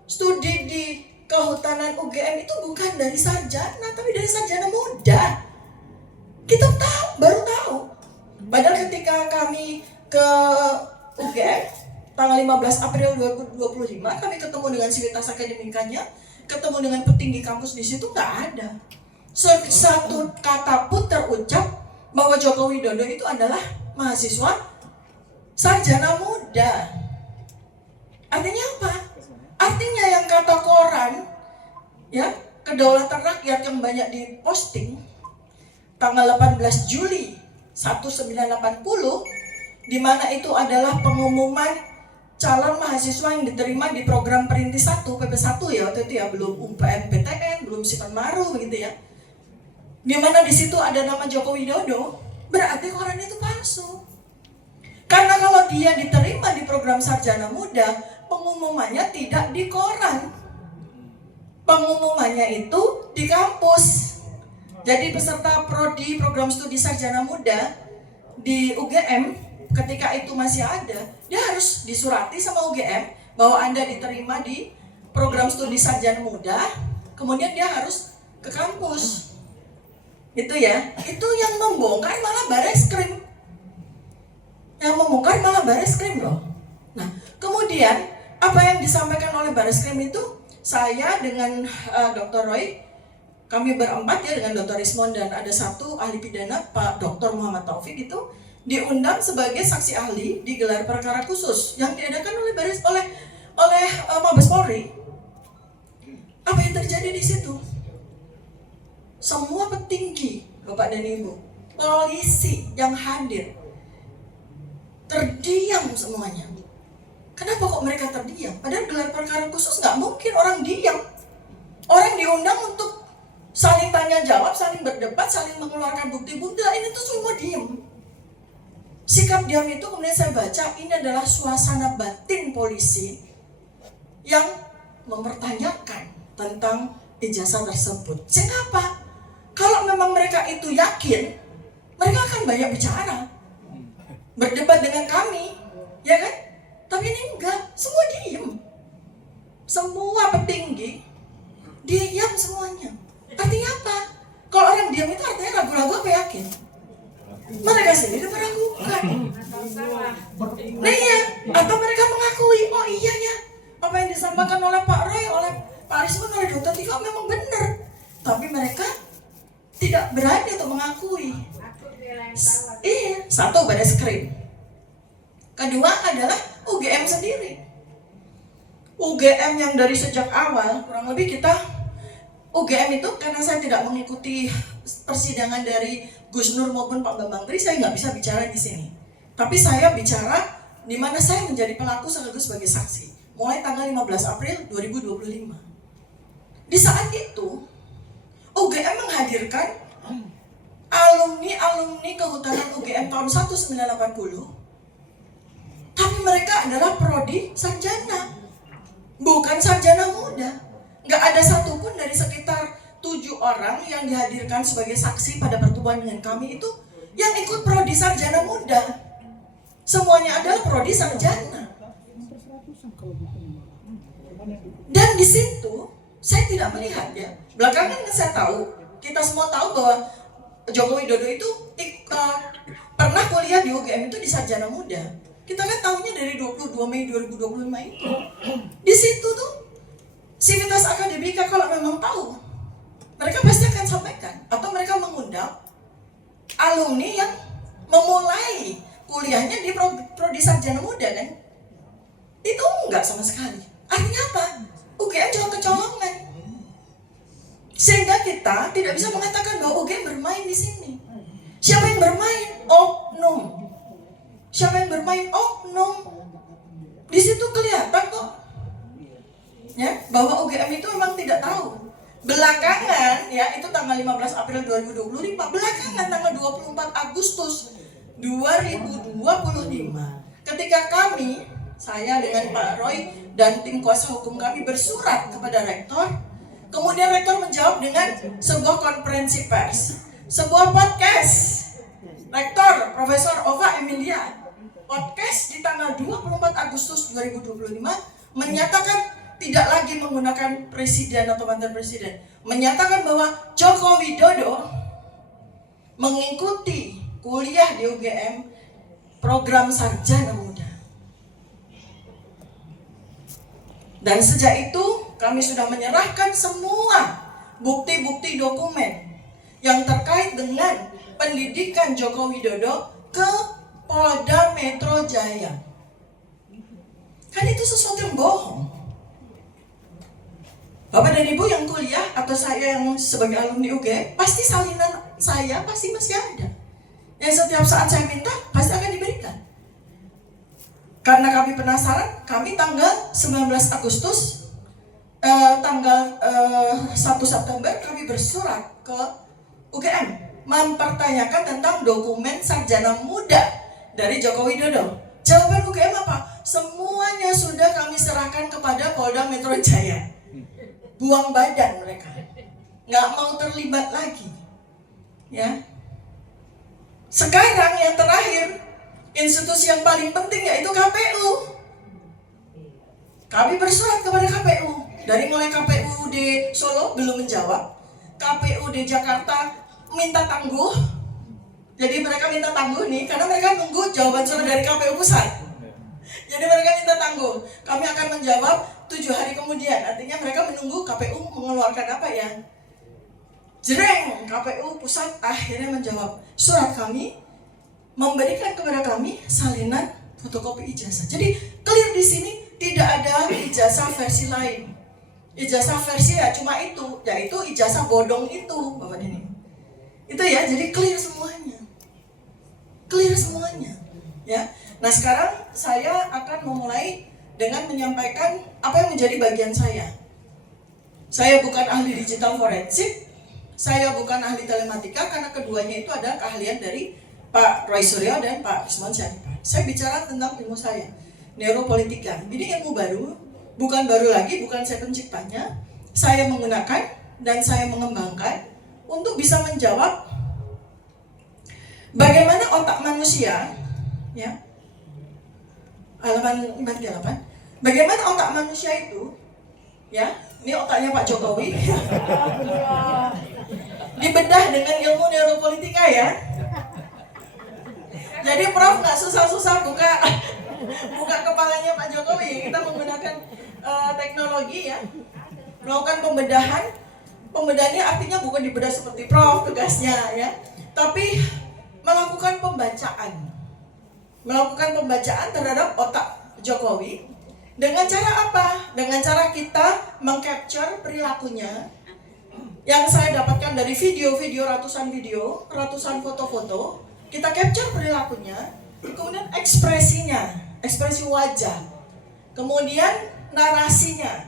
studi di Kehutanan UGM itu bukan dari sarjana, tapi dari sarjana muda. Kita tahu, baru tahu. Padahal ketika kami ke UGM tanggal 15 April 2025, kami ketemu dengan sivitas akademikanya, ketemu dengan petinggi kampus di situ, nggak ada satu kata pun terucap bahwa Joko Widodo itu adalah mahasiswa sarjana muda. Artinya apa? Artinya yang kata koran, ya, Kedaulatan Rakyat yang banyak diposting tanggal 18 Juli 1980, di mana itu adalah pengumuman calon mahasiswa yang diterima di program Perintis 1, PP1 ya waktu itu ya, belum UMPTN, belum Sipan Maru begitu ya. Di mana di situ ada nama Joko Widodo, berarti koran itu palsu. Karena kalau dia diterima di program sarjana muda, pengumumannya tidak di koran. Pengumumannya itu di kampus. Jadi peserta prodi program studi sarjana muda di UGM ketika itu masih ada, dia harus disurati sama UGM bahwa Anda diterima di program studi sarjana muda, kemudian dia harus ke kampus. Itu ya, itu yang membongkar malah Bareskrim. Yang membongkar malah Bareskrim loh. Nah, kemudian apa yang disampaikan oleh Bareskrim itu, saya dengan Dr. Roy, kami berempat ya dengan Dr. Rismon dan ada satu ahli pidana Pak Dr. Muhammad Taufik itu diundang sebagai saksi ahli di gelar perkara khusus yang diadakan oleh Mabes Polri. Apa yang terjadi di situ? Semua petinggi, Bapak dan Ibu, polisi yang hadir terdiam semuanya. Kenapa kok mereka terdiam? Padahal gelar perkara khusus nggak mungkin orang diam. Orang diundang untuk saling tanya jawab, saling berdebat, saling mengeluarkan bukti-bukti. Ini tuh semua diam. Sikap diam itu kemudian saya baca ini adalah suasana batin polisi yang mempertanyakan tentang ijazah tersebut. Kenapa? Kalau memang mereka itu yakin, mereka akan banyak bicara, berdebat dengan kami, ya kan? Tapi ini enggak, semua diam. Semua petinggi diam semuanya. Artinya apa? Kalau orang diam itu artinya ragu-ragu apa yakin? Mereka sendiri meragukan. Nah iya, atau mereka mengakui, oh iya ya, apa yang disampaikan oleh Pak Roy, oleh Pak Rismon, oleh Dr. Tika memang benar. Tapi mereka tidak berani untuk mengakui. Iya, satu Bareskrim. Kedua adalah UGM sendiri. UGM yang dari sejak awal, kurang lebih kita UGM itu karena saya tidak mengikuti persidangan dari Gus Nur maupun Pak Bambang Tri, saya nggak bisa bicara di sini. Tapi saya bicara di mana saya menjadi pelaku sekaligus sebagai saksi. Mulai tanggal 15 April 2025. Di saat itu, UGM menghadirkan alumni kehutanan UGM tahun 1980. Tapi mereka adalah prodi sarjana, bukan sarjana muda. Nggak ada satupun dari sekitar 7 orang yang dihadirkan sebagai saksi pada pertemuan dengan kami itu yang ikut prodi sarjana muda. Semuanya adalah prodi sarjana. Dan di situ saya tidak melihat ya. Belakangan saya tahu, kita semua tahu bahwa Joko Widodo itu pernah kuliah di UGM itu di sarjana muda. Kita kan tahunya dari 22 Mei 2025 itu. Di situ tuh sivitas akademika kalau memang tahu, mereka pasti akan sampaikan atau mereka mengundang alumni yang memulai kuliahnya di prodi sarjana muda kan. Itu enggak sama sekali. Artinya apa? UGM cuma kecolongan. Sehingga kita tidak bisa mengatakan bahwa UGM bermain di sini. Siapa yang bermain? Oknum. Siapa yang bermain? Oknum. Di situ kelihatan kok, ya, bahwa UGM itu memang tidak tahu. Belakangan, ya, itu tanggal 15 April 2025. Belakangan tanggal 24 Agustus 2025, ketika saya dengan Pak Roy dan tim kuasa hukum kami bersurat kepada rektor, kemudian rektor menjawab dengan sebuah konferensi pers, sebuah podcast. Rektor Profesor Ova Emilia podcast di tanggal 24 Agustus 2025 menyatakan tidak lagi menggunakan presiden atau mantan presiden, menyatakan bahwa Joko Widodo mengikuti kuliah di UGM program sarjana muda. Dan sejak itu kami sudah menyerahkan semua bukti-bukti dokumen yang terkait dengan pendidikan Joko Widodo ke Polda Metro Jaya. Kan itu sesuatu yang bohong. Bapak dan Ibu yang kuliah atau saya yang sebagai alumni UGM, pasti salinan saya pasti masih ada. Yang setiap saat saya minta pasti akan diberikan. Karena kami penasaran, kami tanggal 19 Agustus, tanggal 1 September kami bersurat ke UGM mempertanyakan tentang dokumen sarjana muda dari Joko Widodo. Jawaban UGM apa? Semuanya sudah kami serahkan kepada Polda Metro Jaya. Buang badan mereka, nggak mau terlibat lagi. Ya. Sekarang yang terakhir, institusi yang paling penting yaitu KPU. Kami bersurat kepada KPU. Dari mulai KPU di Solo belum menjawab, KPU di Jakarta minta tangguh. Jadi mereka minta tangguh nih, karena mereka nunggu jawaban surat dari KPU pusat. Jadi mereka minta tangguh. Kami akan menjawab 7 hari kemudian. Artinya mereka menunggu KPU mengeluarkan apa ya. Jreng, KPU pusat akhirnya menjawab surat kami, memberikan kepada kami salinan fotokopi ijazah. Jadi clear di sini tidak ada ijazah versi lain. Ijazah versi ya cuma itu, yaitu ijazah bodong itu, Bapak dan Ibu. Itu ya, jadi clear semuanya. Clear semuanya, ya. Nah, sekarang saya akan memulai dengan menyampaikan apa yang menjadi bagian saya. Saya bukan ahli digital forensik, saya bukan ahli telematika, karena keduanya itu adalah keahlian dari Pak Roy Suryo dan Pak Isman Syarifat. Saya bicara tentang ilmu saya, neuropolitika. Ini ilmu baru, bukan baru lagi, bukan saya penciptanya. Saya menggunakan dan saya mengembangkan untuk bisa menjawab bagaimana otak manusia, ya. Halaman 48. Bagaimana otak manusia itu, ya, ini otaknya Pak Jokowi, dibedah dengan ilmu neuropolitika ya. Jadi Prof nggak susah-susah buka kepalanya Pak Jokowi. Kita menggunakan teknologi ya, melakukan pembedahan. Pembedahannya artinya bukan dibedah seperti Prof tugasnya ya, tapi melakukan pembacaan. Melakukan pembacaan terhadap otak Jokowi dengan cara apa? Dengan cara kita mengcapture perilakunya yang saya dapatkan dari video-video, ratusan foto-foto. Kita capture perilakunya, kemudian ekspresinya, ekspresi wajah, kemudian narasinya,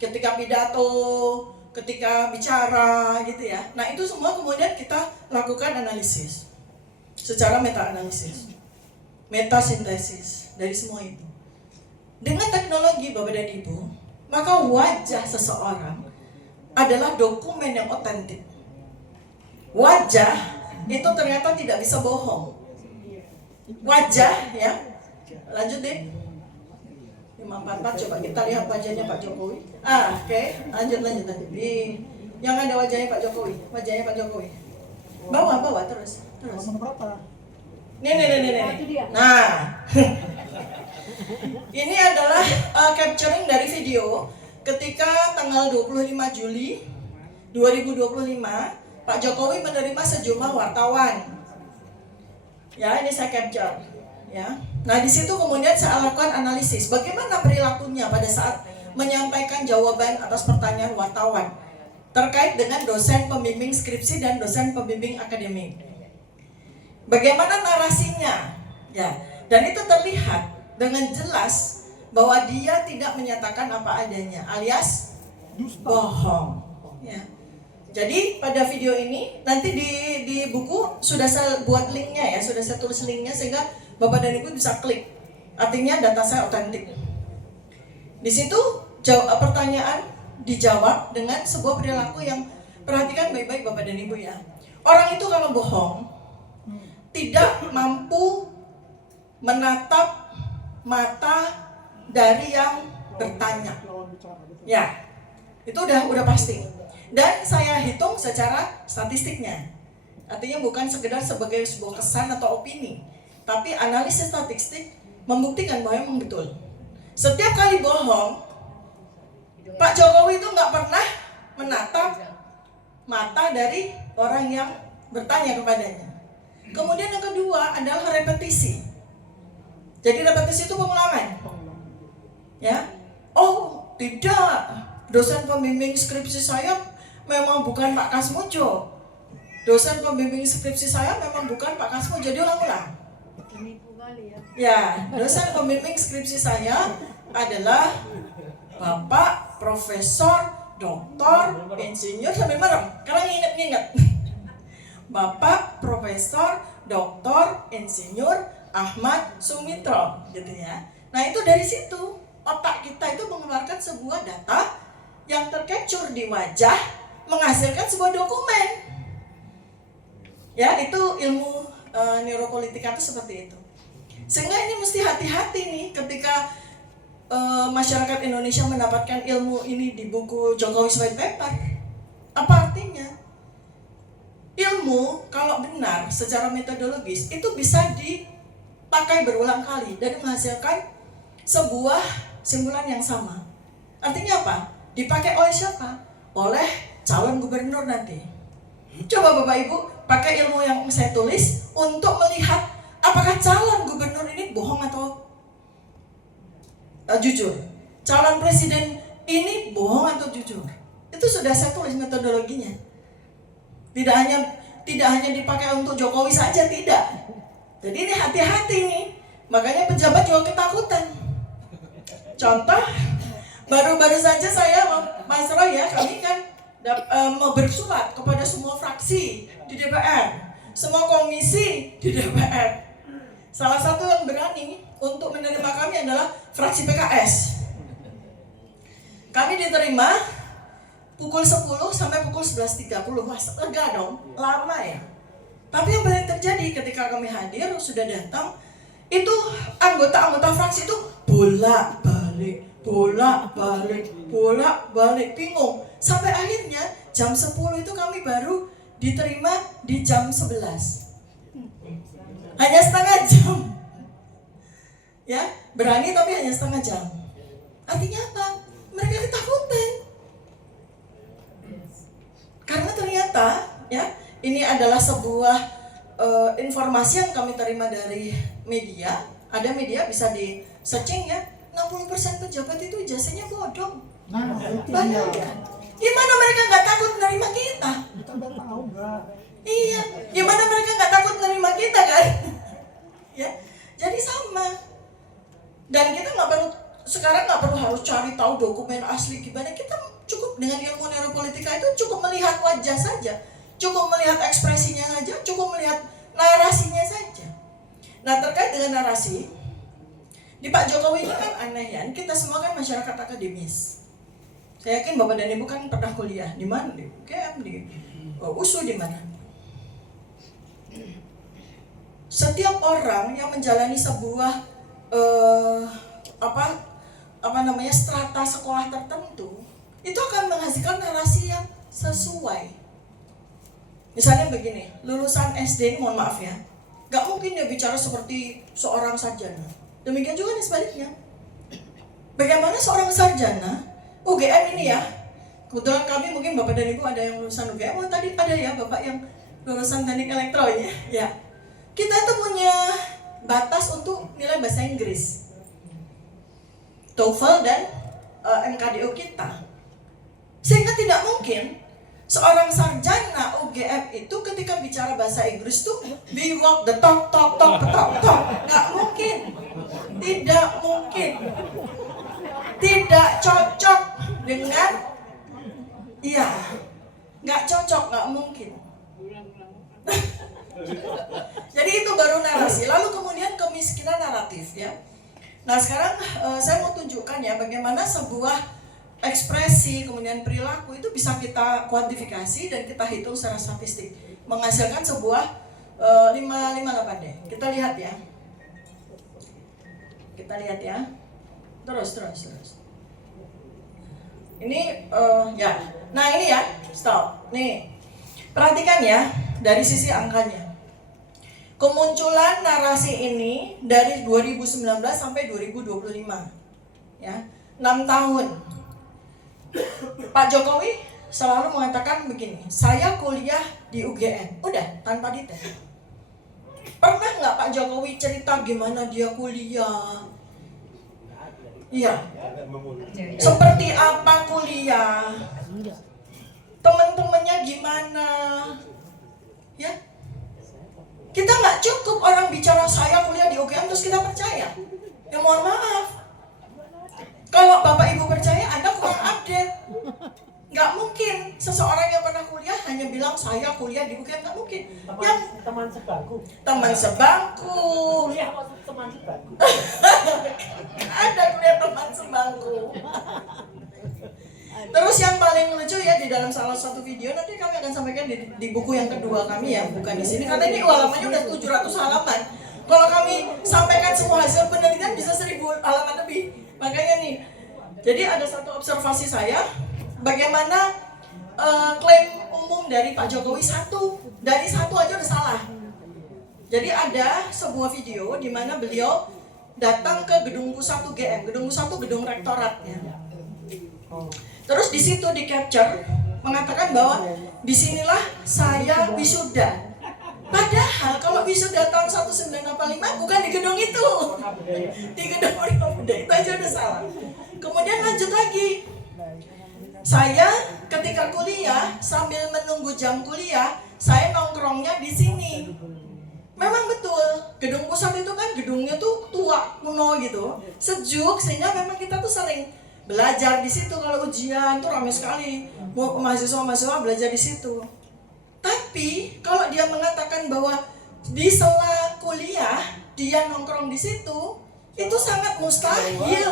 ketika pidato, ketika bicara gitu ya. Nah itu semua kemudian kita lakukan analisis secara meta-analisis, metasintesis dari semua itu. Dengan teknologi Bapak dan Ibu, maka wajah seseorang adalah dokumen yang otentik. Wajah itu ternyata tidak bisa bohong. Wajah ya, lanjut deh. 544 coba kita lihat wajahnya Pak Jokowi. Oke. Lanjut. Di yang ada wajahnya Pak Jokowi, Bawa terus. Nih. Nah. Ini adalah capturing dari video ketika tanggal 25 Juli 2025 Pak Jokowi menerima sejumlah wartawan. Ya, ini saya capture ya. Nah, di situ kemudian saya lakukan analisis bagaimana perilakunya pada saat menyampaikan jawaban atas pertanyaan wartawan terkait dengan dosen pembimbing skripsi dan dosen pembimbing akademik. Bagaimana narasinya? Ya, dan itu terlihat dengan jelas bahwa dia tidak menyatakan apa adanya, alias bohong. Ya. Jadi pada video ini nanti di buku sudah saya buat linknya ya, sudah saya tulis linknya sehingga Bapak dan Ibu bisa klik Artinya data saya otentik. Di situ pertanyaan dijawab dengan sebuah perilaku yang, perhatikan baik-baik Bapak dan Ibu ya. Orang itu kalau bohong tidak mampu menatap mata dari yang bertanya. Ya, itu udah pasti. Dan saya hitung secara statistiknya. Artinya bukan sekedar sebagai sebuah kesan atau opini, tapi analisis statistik membuktikan bahwa memang betul. Setiap kali bohong, Pak Jokowi itu nggak pernah menatap mata dari orang yang bertanya kepadanya. Kemudian yang kedua adalah repetisi. Jadi repetisi itu pengulangan. Ya, oh tidak, dosen pembimbing skripsi saya memang bukan Pak Kasmojo. Dosen pembimbing skripsi saya memang bukan Pak Kasmojo. Jadi ulang-ulang. Ya, dosen pembimbing skripsi saya adalah Bapak Profesor Doktor Insinyur sambil merem, karena nginget-nginget. Bapak Profesor Doktor Insinyur Ahmad Sumitro, gitu ya. Nah itu dari situ otak kita itu mengeluarkan sebuah data yang tercapture di wajah, menghasilkan sebuah dokumen. Ya, itu ilmu neuropolitika itu seperti itu. Sehingga ini mesti hati-hati nih ketika masyarakat Indonesia mendapatkan ilmu ini di buku Jokowi's White Paper. Apa artinya? Ilmu kalau benar secara metodologis itu bisa dipakai berulang kali dan menghasilkan sebuah simpulan yang sama. Artinya apa? Dipakai oleh siapa? Oleh calon gubernur nanti. Coba Bapak Ibu pakai ilmu yang saya tulis untuk melihat apakah calon gubernur ini bohong atau jujur. Calon presiden ini bohong atau jujur. Itu sudah saya tulis metodologinya. Tidak hanya dipakai untuk Jokowi saja, tidak. Jadi ini hati-hati nih. Makanya pejabat juga ketakutan. Contoh, baru-baru saja saya, Mas Roy ya, kami kan mau bersurat kepada semua fraksi di DPR, semua komisi di DPR. Salah satu yang berani untuk menerima kami adalah fraksi PKS. Kami diterima pukul 10 sampai pukul 11.30. Mas, lega dong, lama ya. Tapi yang paling terjadi ketika kami hadir, sudah datang, itu anggota-anggota fraksi itu bolak-balik, bingung. Sampai akhirnya jam 10 itu kami baru diterima di jam 11. Hanya setengah jam. Ya, berani tapi hanya setengah jam. Artinya apa? Mereka ketakutan. Karena ternyata ya, ini adalah sebuah informasi yang kami terima dari media. Ada media bisa di searching ya, 60% pejabat itu ijazahnya bodong. Banyak ya. Gimana mereka nggak takut menerima kita? Iya, gimana mereka nggak takut menerima kita kan? Ya, jadi sama. Dan kita sekarang nggak perlu harus cari tahu dokumen asli gimana. Kita cukup dengan ilmu neuropolitika itu cukup melihat wajah saja, cukup melihat ekspresinya saja, cukup melihat narasinya saja. Nah, terkait dengan narasi, di Pak Jokowi ini kan aneh ya, kita semua kan masyarakat akademis. Saya yakin Bapak dan Ibu kan pernah kuliah di mana? Di UGM, di USU, di mana? Setiap orang yang menjalani sebuah strata sekolah tertentu itu akan menghasilkan narasi yang sesuai. Misalnya begini, lulusan SD, mohon maaf ya, gak mungkin dia bicara seperti seorang sarjana. Demikian juga nih sebaliknya. Bagaimana seorang sarjana UGM ini ya, kebetulan kami mungkin Bapak dan Ibu ada yang lulusan UGM, oh tadi ada ya Bapak yang lulusan teknik elektro ya. Kita itu punya batas untuk nilai bahasa Inggris, TOEFL dan MKDO kita. Sehingga tidak mungkin seorang sarjana UGM itu ketika bicara bahasa Inggris tuh we walk the talk. Nggak mungkin. Tidak mungkin. Tidak cocok dengan nggak cocok, nggak mungkin. Jadi itu baru narasi. Lalu kemudian kemiskinan naratif ya. Nah sekarang saya mau tunjukkan ya bagaimana sebuah ekspresi kemudian perilaku itu bisa kita kuantifikasi dan kita hitung secara statistik menghasilkan sebuah 558 deh. Kita lihat ya. Terus. Ini ya. Nah ini ya, stop. Nih, perhatikan ya dari sisi angkanya. Kemunculan narasi ini dari 2019 sampai 2025, ya, 6 tahun. Pak Jokowi selalu mengatakan begini, saya kuliah di UGM, udah tanpa detail. Pernah nggak Pak Jokowi cerita gimana dia kuliah? Iya. Seperti apa kuliah? Teman-temannya gimana? Ya. Kita nggak cukup orang bicara saya kuliah di UGM terus kita percaya. Ya mohon maaf. Kalau Bapak Ibu percaya, Anda kurang update. Nggak mungkin seseorang yang pernah kuliah hanya bilang saya kuliah di UGM, nggak mungkin. Yang teman sebangku. Teman sebangku. Kuliah kok teman sebangku. Ada kuliah teman sebangku. Terus yang paling lucu ya di dalam salah satu video nanti kami akan sampaikan di buku yang kedua kami ya, bukan di sini karena ini halamannya udah 700 halaman. Kalau kami sampaikan semua hasil penelitian bisa 1000 halaman lebih. Makanya nih, jadi ada satu observasi saya bagaimana klaim umum dari Pak Jokowi dari satu aja udah salah. Jadi ada sebuah video di mana beliau datang ke gedung pusat UGM, gedung pusat gedung rektorat ya. Terus di situ di capture mengatakan bahwa disinilah saya wisuda. Padahal kalau wisuda tahun 1985 bukan di gedung itu, di gedung Pemuda, itu aja udah salah. Kemudian lanjut lagi, saya ketika kuliah sambil menunggu jam kuliah, saya nongkrongnya di sini. Memang betul, gedung pusat itu kan gedungnya tuh tua, kuno gitu, sejuk sehingga memang kita tuh sering belajar di situ. Kalau ujian tuh ramai sekali, mahasiswa belajar di situ. Tapi kalau dia mengatakan bahwa di sela kuliah dia nongkrong di situ, itu sangat mustahil.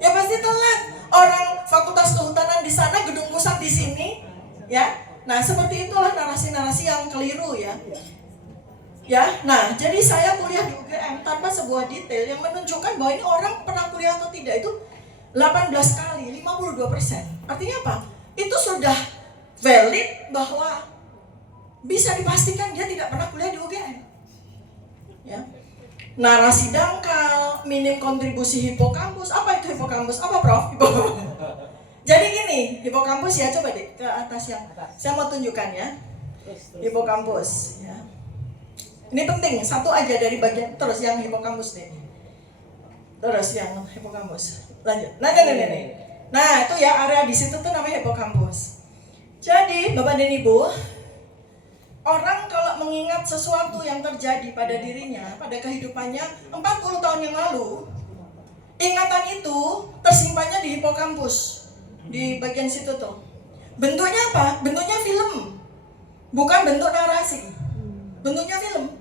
Ya pasti telat. Orang fakultas kehutanan di sana, gedung pusat di sini, ya. Nah seperti itulah narasi-narasi yang keliru ya. Ya, nah jadi saya kuliah di UGM tanpa sebuah detail yang menunjukkan bahwa ini orang pernah kuliah atau tidak itu 18 kali, 52%. Artinya apa? Itu sudah valid bahwa bisa dipastikan dia tidak pernah kuliah di UGM. Ya. Narasi dangkal, minim kontribusi hipokampus. Apa itu hipokampus? Apa Prof? Jadi gini, hipokampus ya, coba deh ke atas yang saya mau tunjukkan ya. Hipokampus ya. Ini penting, satu aja dari bagian terus yang hipokampus deh. Terus yang hipokampus. Lanjut. Nah, itu ya area di situ tuh namanya hipokampus. Jadi, Bapak dan Ibu, orang kalau mengingat sesuatu yang terjadi pada dirinya, pada kehidupannya 40 tahun yang lalu, ingatan itu tersimpannya di hipokampus, di bagian situ tuh. Bentuknya apa? Bentuknya film, bukan bentuk narasi. Bentuknya film.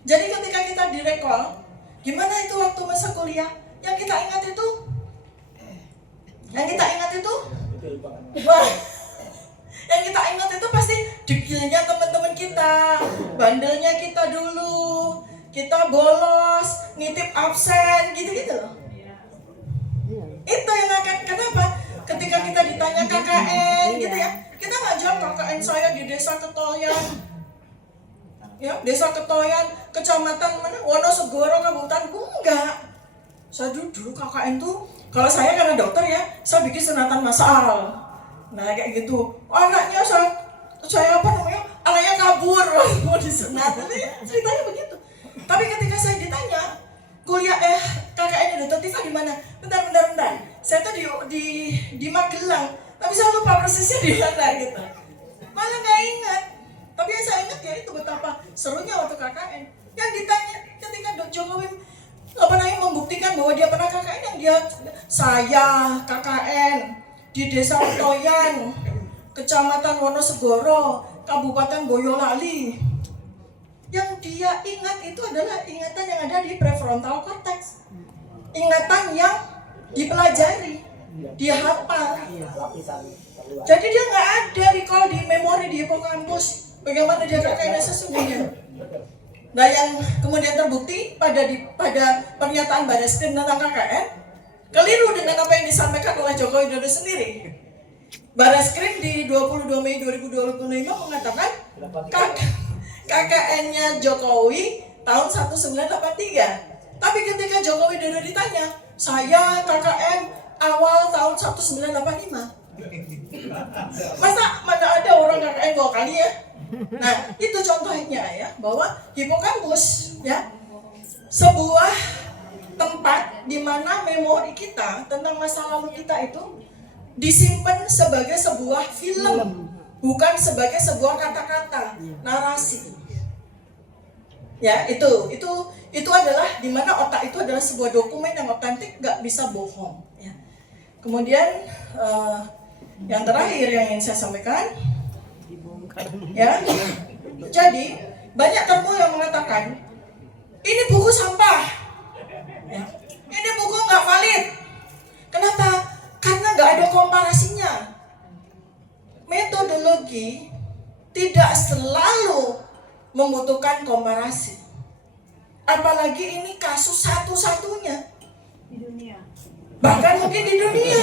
Jadi ketika kita direkall, gimana itu waktu masa kuliah? Yang kita ingat itu, wah, yang kita ingat itu pasti dekilnya teman-teman kita, bandelnya kita dulu, kita bolos, nitip absen, gitu-gitu loh. Itu yang akan, kenapa? Ketika kita ditanya KKN gitu ya, kita nggak jawab KKN saya di desa Ketoyan. Ya, desa Ketoyan, kecamatan mana? Wonosegoro, Kabupaten. Enggak. Saya dulu KKN tuh, kalau saya karena dokter ya, saya bikin sunatan massal. Nah kayak gitu. Anaknya anaknya kabur mau disunat. Ceritanya begitu. Tapi ketika saya ditanya, kuliah KKN Dr. Tifa di mana? Bentar. Saya tuh di Magelang. Tapi saya lupa persisnya di mana gitu. Malah nggak ingat. Tapi yang saya ingat ya itu betapa serunya waktu KKN. Yang ditanya ketika Jokowi membuktikan bahwa dia pernah KKN, yang saya KKN di desa Toyan, kecamatan Wonosegoro, Kabupaten Boyolali. Yang dia ingat itu adalah ingatan yang ada di prefrontal cortex. Ingatan yang dipelajari, dia hafal. Jadi dia nggak ada recall di memori di hipokampus bagaimana dia KKN sesungguhnya. Nah, yang kemudian terbukti pada pernyataan Barreskrim tentang KKN keliru dengan apa yang disampaikan oleh Joko Widodo sendiri. Barreskrim di 22 Mei 2025 mengatakan KKN-nya Jokowi tahun 1983. Tapi ketika Joko Widodo ditanya, saya KKN awal tahun 1985. Masa mana ada orang KKN 2 kali ya? Nah, itu contohnya ya, bahwa hipokampus ya, sebuah tempat di mana memori kita tentang masa lalu kita itu disimpan sebagai sebuah film, bukan sebagai sebuah kata-kata, narasi. Ya, itu adalah di mana otak itu adalah sebuah dokumen yang otentik, nggak bisa bohong. Ya. Kemudian yang terakhir yang ingin saya sampaikan, ya, jadi banyak termu yang mengatakan ini buku sampah, ya, ini buku nggak valid. Kenapa? Karena nggak ada komparasinya. Metodologi tidak selalu membutuhkan komparasi. Apalagi ini kasus satu-satunya di dunia. Bahkan mungkin di dunia.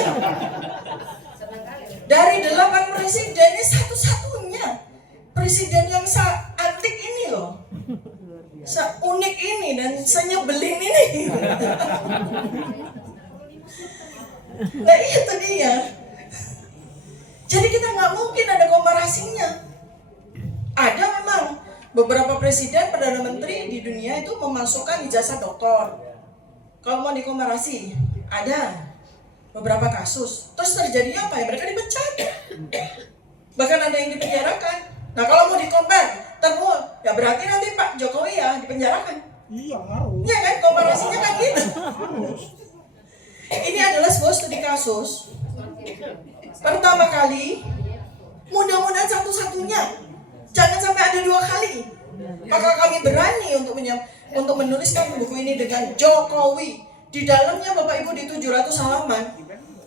Dari 8 presiden ini satu-satunya presiden yang seantik ini loh, seunik ini dan senyebelin ini. Nah itu dia. Jadi kita nggak mungkin ada komparasinya. Ada memang beberapa presiden, perdana menteri di dunia itu memasukkan ijazah doktor. Kalau mau dikomparasi, ada beberapa kasus. Terus terjadinya apa ya? Mereka dipecat. Bahkan ada yang dipenjarakan. Nah kalau mau dikompar, ya berarti nanti Pak Jokowi ya dipenjarakan. Iya, harus. Iya kan, komparasinya kan gitu. Ini adalah sebuah studi kasus. Pertama kali, mudah-mudahan satu-satunya. Jangan sampai ada 2 kali. Maka kami berani untuk menuliskan buku ini dengan Jokowi. Di dalamnya Bapak Ibu di 700 halaman,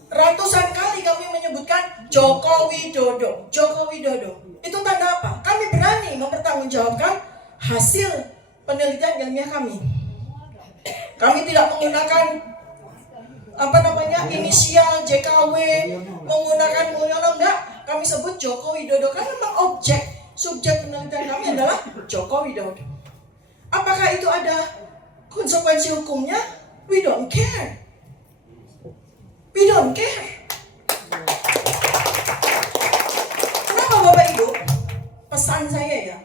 ratusan kali kami menyebutkan Joko Widodo, Joko Widodo. Itu tanda apa? Kami berani mempertanggungjawabkan hasil penelitian ilmiah kami. Kami tidak menggunakan inisial JKW, menggunakan enggak. Kami sebut Joko Widodo karena memang subjek penelitian kami adalah Joko Widodo. Apakah itu ada konsekuensi hukumnya? We don't care. We don't care. Kenapa Bapak Ibu? Pesan saya ya,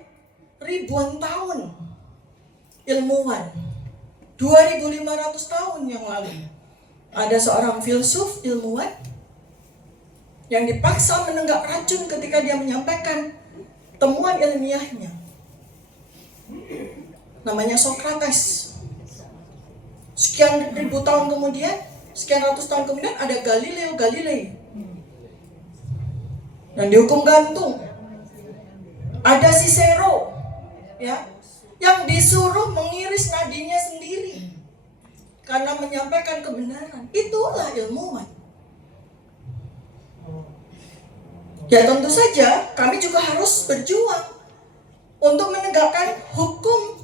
ribuan tahun ilmuwan, 2.500 tahun yang lalu, ada seorang filsuf ilmuwan yang dipaksa menenggak racun ketika dia menyampaikan temuan ilmiahnya. Namanya Socrates. Sekian ribu tahun kemudian, sekian ratus tahun kemudian ada Galileo Galilei yang dihukum gantung. Ada Cicero, ya, yang disuruh mengiris nadinya sendiri karena menyampaikan kebenaran. Itulah ilmuwan. Ya tentu saja kami juga harus berjuang untuk menegakkan hukum,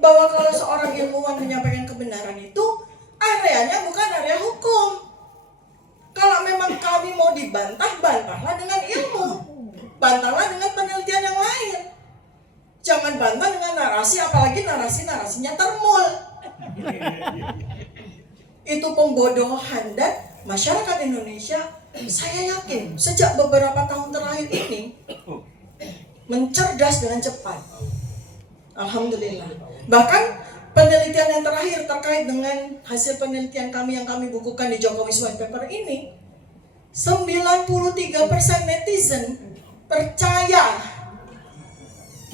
bahwa kalau seorang ilmuwan menyampaikan kebenaran itu areanya bukan area hukum. Kalau memang kami mau dibantah, bantahlah dengan ilmu, bantahlah dengan penelitian yang lain. Jangan bantah dengan narasi, apalagi narasinya termul. Itu pembodohan, dan masyarakat Indonesia, saya yakin sejak beberapa tahun terakhir ini mencerdas dengan cepat. Alhamdulillah. Bahkan penelitian yang terakhir terkait dengan hasil penelitian kami yang kami bukukan di Jokowi White Paper ini, 93% netizen percaya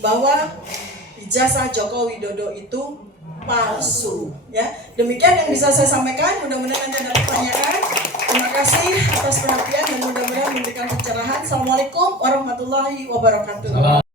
bahwa ijazah Joko Widodo itu palsu. Ya, demikian yang bisa saya sampaikan. Mudah-mudahan nanti ada pertanyaan. Terima kasih atas perhatian dan mudah-mudahan memberikan pencerahan. Assalamualaikum warahmatullahi wabarakatuh.